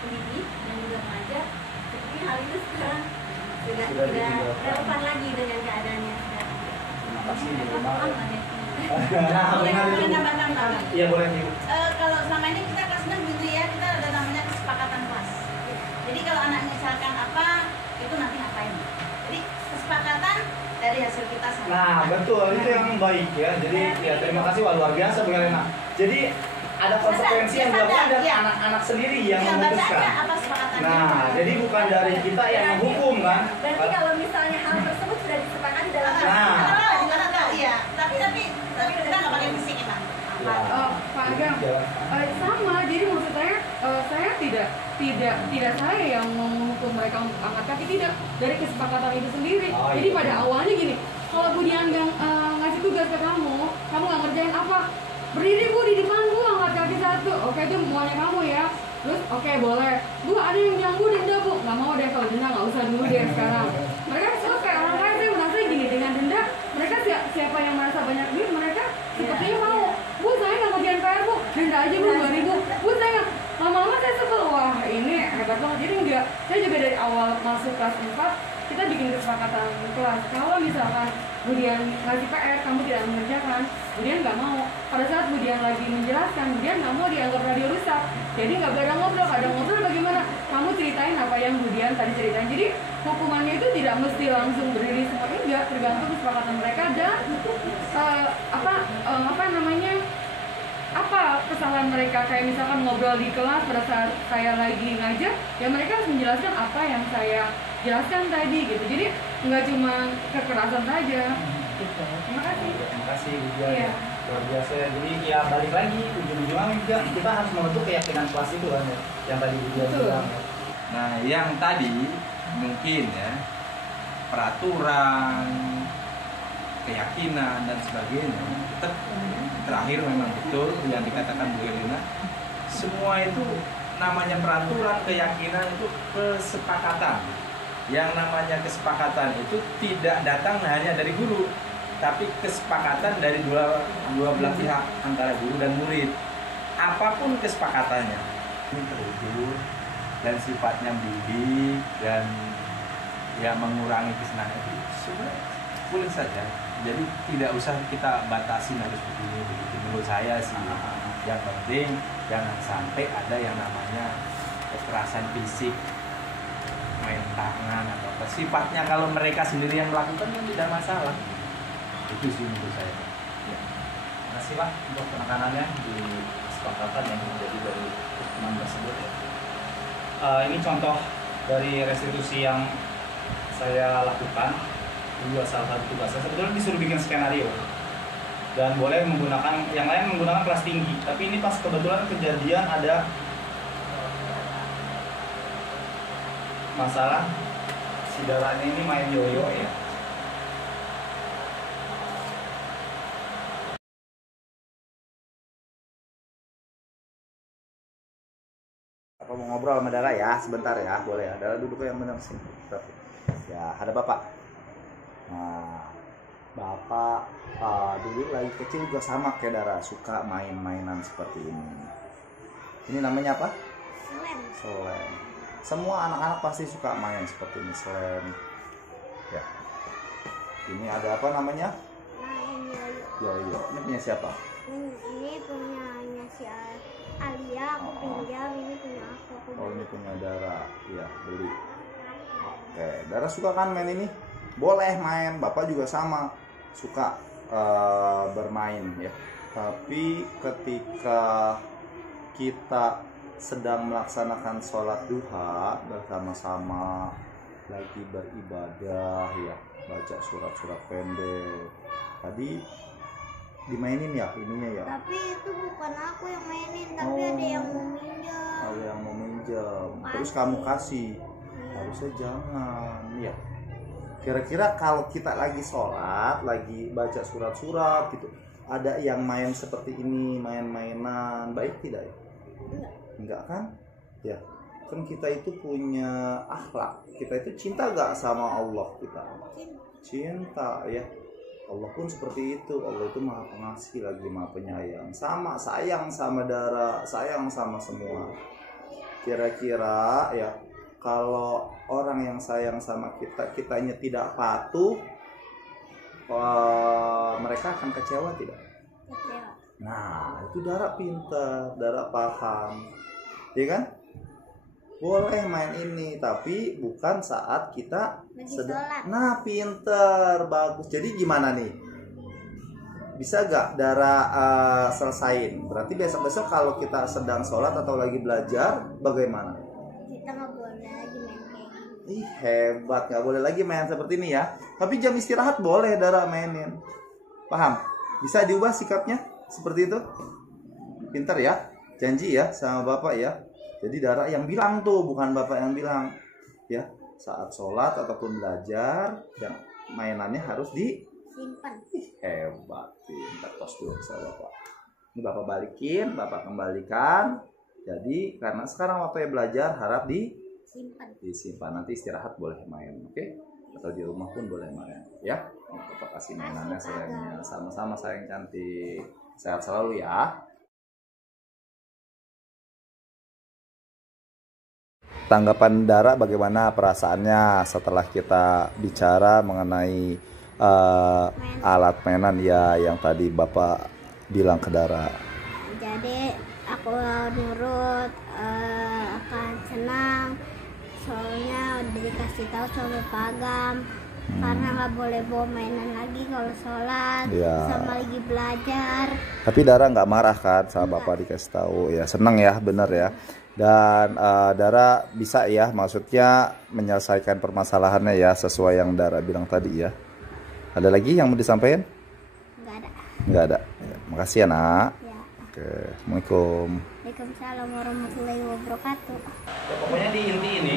pendidik dan juga pengajar, sepertinya hal itu sekarang sudah tidak relevan lagi dengan keadaannya sekarang. Terima kasih Bu. Boleh nambah. Iya boleh Ibu. Kalau selama ini kita kelas 6 gitu ya, kita ada namanya kesepakatan kelas. Jadi kalau anak misalkan apa, itu nanti ngapain. Jadi kesepakatan dari hasil kita sama. Nah betul, itu yang baik ya. Jadi ya terima kasih, wah luar biasa Bu Helena. Jadi ada konsekuensi yang dilakukan dari anak-anak sendiri yang memutuskan. Apa kesepakatannya? Nah, jadi bukan dari kita yang menghukum kan. Berarti kalau misalnya hal tersebut sudah disepakati dalam Iya, tapi kita nggak pakai fisik emang. Ya. Pak Agam, sama. Jadi maksud saya tidak tidak saya yang menghukum mereka untuk angkat kaki, tidak, dari kesepakatan itu sendiri. Oh, Jadi iya. pada awalnya gini, kalau Bu Dian ngasih tugas ke kamu nggak ngerjain apa, berdiri Bu di depan Bu, angkat kaki 1. Oke, itu maunya kamu ya. Terus oke, boleh Bu, ada yang bilang Bu denda Bu, nggak mau deh, kalau denda nggak usah dulu deh sekarang. Mereka selesai, orang lain saya merasa gini, dengan denda mereka siapa yang merasa banyak duit, mereka sepertinya mau. Bu, saya nggak ngerjain PR Bu, denda aja Bu 2.000. Bu, saya nggak, lama-lama saya sebel, wah ini hebat banget. Jadi enggak, saya juga dari awal masuk kelas 4 kita bikin kesepakatan kelas, kalau misalkan Bu Dian ngasih PR, kamu tidak mengerjakan, Bu Dian nggak mau. Pada saat Bu Dian lagi menjelaskan, Bu Dian nggak mau dianggap radio rusak. Jadi nggak ada ngobrol, kadang ngobrol bagaimana? Kamu ceritain apa yang Bu Dian tadi ceritain. Jadi hukumannya itu tidak mesti langsung berdiri semua, enggak, tergantung kesepakatan mereka dan apa kesalahan mereka. Kayak misalkan ngobrol di kelas pada saat saya lagi ngajar, ya mereka harus menjelaskan apa yang saya jelaskan tadi gitu. Jadi nggak cuma kekerasan saja. Terima kasih. Terima kasih Bu Dian. Iya. Luar biasa. Jadi ya balik lagi, ujung-ujungnya juga kita harus membentuk keyakinan kelas itu kan ya, yang tadi Bu Dian Betul. bilang. Nah, yang tadi mungkin ya peraturan, keyakinan dan sebagainya. Terakhir memang betul yang dikatakan Bu Elina. Semua itu namanya peraturan, keyakinan itu kesepakatan. Yang namanya kesepakatan itu tidak datang hanya dari guru, tapi kesepakatan dari dua belah pihak, antara guru dan murid. Apapun kesepakatannya, ini terukur dan sifatnya bidik dan ya mengurangi kesenangan itu sebenarnya boleh saja. Jadi tidak usah kita batasin harus begini begitu. Menurut saya sih, yang penting jangan sampai ada yang namanya kekerasan fisik, main tangan atau apa. Sifatnya kalau mereka sendiri yang melakukan kan tidak masalah. Itu sih menurut saya. Terima kasih Pak untuk penekanannya di kesepakatan yang menjadi dari hukuman tersebut ya. Ini contoh dari restitusi yang saya lakukan. Dua salah satu tugas saya sebetulnya disuruh bikin skenario dan boleh menggunakan, yang lain menggunakan kelas tinggi, tapi ini pas kebetulan kejadian ada masalah si Daranya ini main yoyo ya. Apa mau ngobrol sama Dara ya sebentar ya, boleh ya. Dara duduk yang benar sini. Ya, ada Bapak. Nah, Bapak dulu lagi kecil juga sama kayak Dara, suka main-mainan seperti ini. Ini namanya apa? Slam. Semua anak-anak pasti suka main seperti ini, slam. Ya. Ini ada apa namanya? Main Yoyo. Ini punya siapa? Ini punyanya si Alia, aku pinjam. Ini punya aku. Oh, ini punya Dara. Iya, beli. Oke, Dara suka kan main ini? Boleh main, Bapak juga sama suka bermain ya. Tapi ketika kita sedang melaksanakan sholat duha bersama-sama, lagi beribadah ya, baca surat-surat pendek, tadi dimainin ya ininya ya. Tapi itu bukan aku yang mainin, tapi ada yang mau minjam. Ada yang mau minjam, terus kamu kasih. Harusnya jangan ya. Kira-kira kalau kita lagi sholat, lagi baca surat-surat gitu, ada yang main seperti ini, main-mainan, baik tidak ya? Enggak kan? Ya, kan kita itu punya akhlak. Kita itu cinta gak sama Allah kita? Cinta ya. Allah pun seperti itu. Allah itu maha pengasih lagi maha penyayang. Sama, sayang sama Dara, sayang sama semua. Kira-kira ya, kalau orang yang sayang sama kita, kitanya tidak patuh, mereka akan kecewa tidak? Kecewa. Nah, itu Dara pintar, Dara paham, ya kan? Boleh main ini, tapi bukan saat kita sedang. Nah, pintar, bagus. Jadi gimana nih? Bisa gak Dara selesain? Berarti besok-besok kalau kita sedang sholat atau lagi belajar, bagaimana? Kita nggak boleh lagi main kayak gini. Ih, hebat, nggak boleh lagi main seperti ini ya. Tapi jam istirahat boleh Dara mainin. Paham? Bisa diubah sikapnya seperti itu. Pintar ya, janji ya sama Bapak ya. Jadi Dara yang bilang tuh, bukan Bapak yang bilang. Ya, saat sholat ataupun belajar, yang mainannya harus Simpan. hebat. Pintar, tos dulu sama Bapak. Ini Bapak balikin, Bapak kembalikan. Jadi karena sekarang waktunya belajar, harap disimpan. Nanti istirahat boleh main, oke? Atau di rumah pun boleh main, ya. Bapak kasih mainannya sayangnya. Sama-sama sayang cantik. Sehat selalu ya. Tanggapan Dara bagaimana perasaannya setelah kita bicara mengenai alat mainan ya yang tadi Bapak bilang ke Dara? Jadi aku nurut, akan senang soalnya udah dikasih tahu sama Pak Agam. Karena nggak boleh bawa mainan lagi kalau sholat, sama lagi belajar. Tapi Dara nggak marah kan sama Bapak dikasih tahu? Ya seneng ya, bener ya. Dan Dara bisa ya, maksudnya menyelesaikan permasalahannya ya sesuai yang Dara bilang tadi ya. Ada lagi yang mau disampaikan? Nggak ada. Ya, makasih ya nak. Ya. Oke, Assalamualaikum. Waalaikumsalam warahmatullahi wabarakatuh. Ya, pokoknya di inti ini,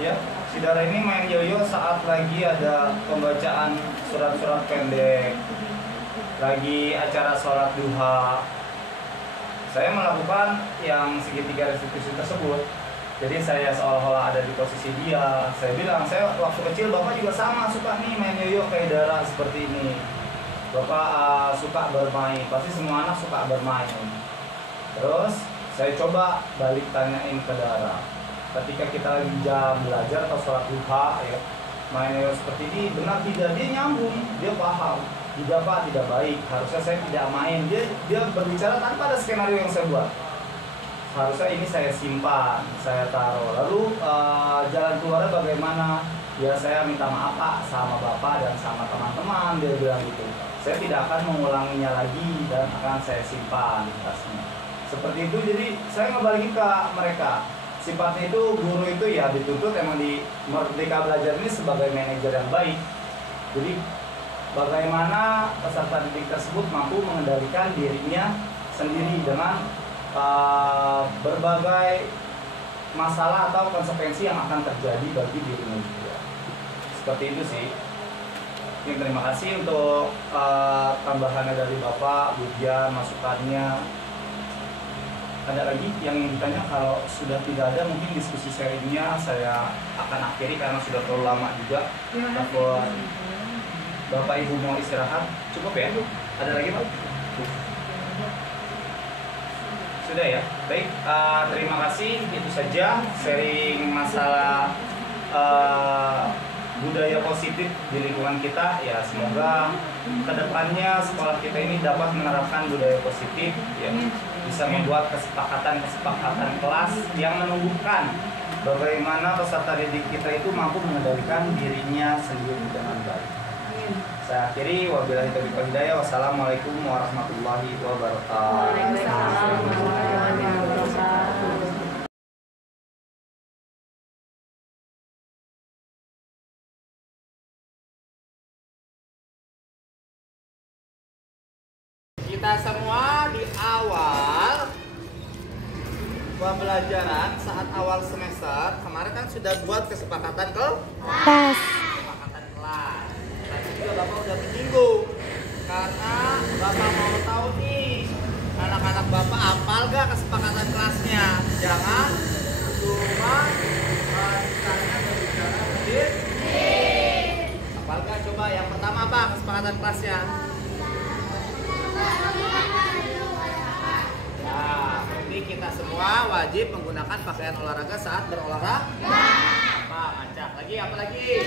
ya si Dara ini main yoyo saat lagi ada pembacaan surat-surat pendek, lagi acara sholat duha. Saya melakukan yang segitiga restitusi tersebut. Jadi saya seolah-olah ada di posisi dia. Saya bilang, saya waktu kecil Bapak juga sama suka nih main yoyo kayak Dara seperti ini. Bapak suka bermain, pasti semua anak suka bermain. Terus saya coba balik tanyain ke Dara. Ketika kita lagi jam belajar atau sholat duha, ya, main yoyo seperti ini benar tidak, dia nyambung, dia paham. Tidak Pak, tidak baik. Harusnya saya tidak main. Dia berbicara tanpa ada skenario yang saya buat. Harusnya ini saya simpan, saya taruh. Lalu jalan keluarnya bagaimana? Ya saya minta maaf Pak sama Bapak dan sama teman-teman. Dia bilang gitu. Saya tidak akan mengulanginya lagi dan akan saya simpan tasnya. Seperti itu. Jadi saya ngebalikin ke mereka. Sifatnya itu guru itu ya dituntut emang di Merdeka Belajar ini sebagai manajer yang baik. Jadi bagaimana peserta didik tersebut mampu mengendalikan dirinya sendiri dengan berbagai masalah atau konsekuensi yang akan terjadi bagi dirinya juga. Seperti itu sih. Ini terima kasih untuk tambahannya dari Bapak, ujian, masukannya. Ada lagi yang ingin ditanya? Kalau sudah tidak ada, mungkin diskusi sharingnya saya akan akhiri karena sudah terlalu lama juga. Bapak Ibu mau istirahat, cukup ya? Ada lagi Pak? Sudah ya? Baik, terima kasih. Itu saja sharing masalah budaya positif di lingkungan kita. Ya semoga kedepannya sekolah kita ini dapat menerapkan budaya positif, ya, bisa membuat kesepakatan kelas yang menumbuhkan bagaimana peserta didik kita itu mampu mengendalikan dirinya sendiri dengan baik. Saya akhiri, wabillahi taufiq wal hidayah. Wassalamualaikum warahmatullahi wabarakatuh. Kita semua di awal pembelajaran saat awal semester kemarin kan sudah buat kesepakatan kelas. Bapak udah menyinggung karena Bapak mau tahu nih anak-anak Bapak hafal gak kesepakatan kelasnya. Jangan cuma misalnya berbicara sedikit. Hafal gak? Coba yang pertama apa kesepakatan kelasnya? Nah, ini kita semua wajib menggunakan pakaian olahraga saat berolahraga. Apa? Acak lagi, apa lagi?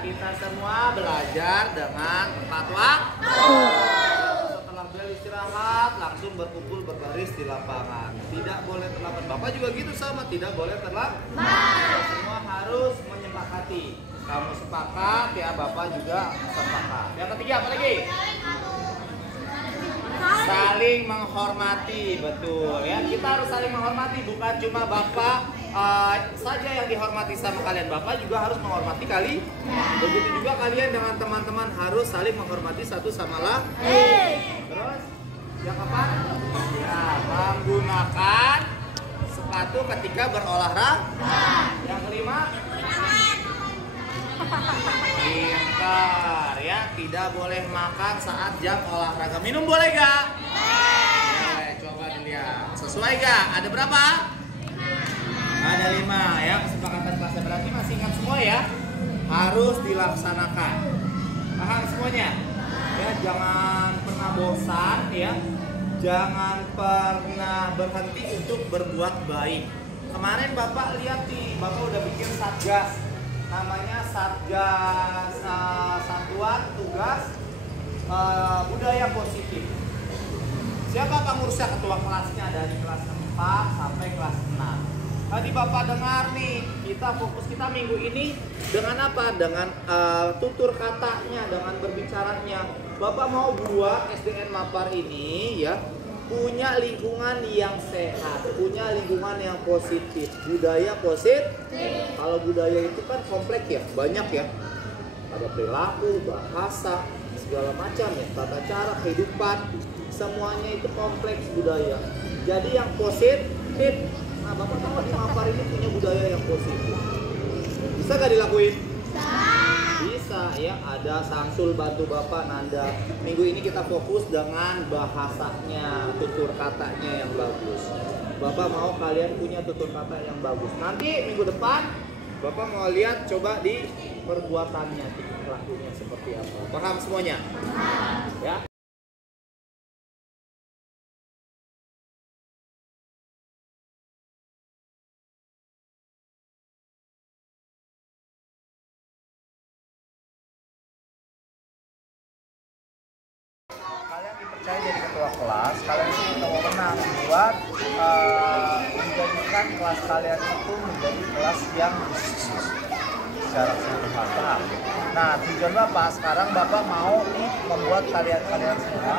Kita semua belajar dengan tepat waktu. Setelah bel istirahat langsung berkumpul berbaris di lapangan. Tidak boleh terlambat. Bapak juga gitu sama, tidak boleh terlambat. Semua harus menyepakati. Kamu sepakat ya, Bapak juga sepakat. Yang ketiga apa lagi? Saling menghormati, betul ya. Kita harus saling menghormati, bukan cuma Bapak saja yang dihormati sama kalian. Bapak juga harus menghormati kalian. Begitu juga kalian dengan teman-teman harus saling menghormati satu sama lain. Terus Yang apa? Ya, menggunakan sepatu ketika berolahraga. Yang kelima? Pintar ya, tidak boleh makan saat jam olahraga. Minum boleh gak? Boleh, coba dilihat. Sesuai gak? Ada berapa? Ada 5 ya, kesepakatan kelasnya. Berarti masih ingat semua ya? Harus dilaksanakan. Paham semuanya? Ya, jangan pernah bosan ya. Jangan pernah berhenti untuk berbuat baik. Kemarin Bapak lihat nih, Bapak udah bikin satgas. Namanya Satgas Satuan Tugas Budaya Positif. Siapa pengurusnya? Ketua kelasnya dari kelas 4 sampai kelas 6. Tadi Bapak dengar nih, kita minggu ini dengan apa? Dengan tutur katanya, dengan berbicaranya. Bapak mau buat SDN Mapar ini ya punya lingkungan yang sehat, punya lingkungan yang positif, budaya positif. Kalau budaya itu kan kompleks ya, banyak ya. Ada perilaku, bahasa, segala macam ya, tata cara kehidupan, semuanya itu kompleks budaya. Jadi yang positif. Nah, Bapak tahu di Mapar ini punya budaya yang positif. Bisa gak dilakuin? Bisa ya, ada Samsul bantu Bapak Nanda. Minggu ini kita fokus dengan bahasanya, tutur katanya yang bagus. Bapak mau kalian punya tutur kata yang bagus. Nanti minggu depan Bapak mau lihat coba di perbuatannya, lakunya seperti apa. Paham semuanya? Ya. Kalian dipercaya jadi ketua kelas, kalian itu punya wewenang buat menjadikan kelas kalian itu menjadi kelas yang khusus secara keseluruhan. Nah, tujuan Bapak sekarang Bapak mau nih membuat kalian semua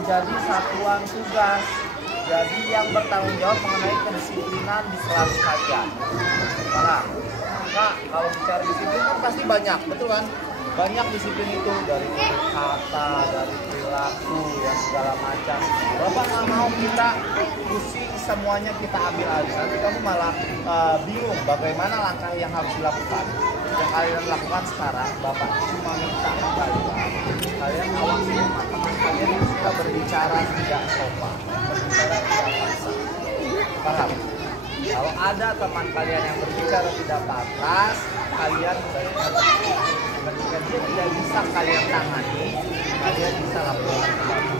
menjadi satuan tugas, jadi yang bertanggung jawab mengenai kedisiplinan di kelas kalian. Paham? Kak, kalau bicara disiplin kan pasti banyak, betul kan? Banyak disiplin itu, dari kata, dari perilaku, ya segala macam. Bapak nggak mau kita pusing semuanya kita ambil alih. Nanti kamu malah bingung bagaimana langkah yang harus dilakukan. Yang kalian lakukan sekarang, Bapak cuma minta kalian awas sama teman kalian yang suka berbicara tidak sopan, berbicara tidak pantas. Paham? Kalau ada teman kalian yang berbicara tidak pantas, kalian ketika dia tidak bisa kalian tangani, kalian bisa laporkan ke Bapak.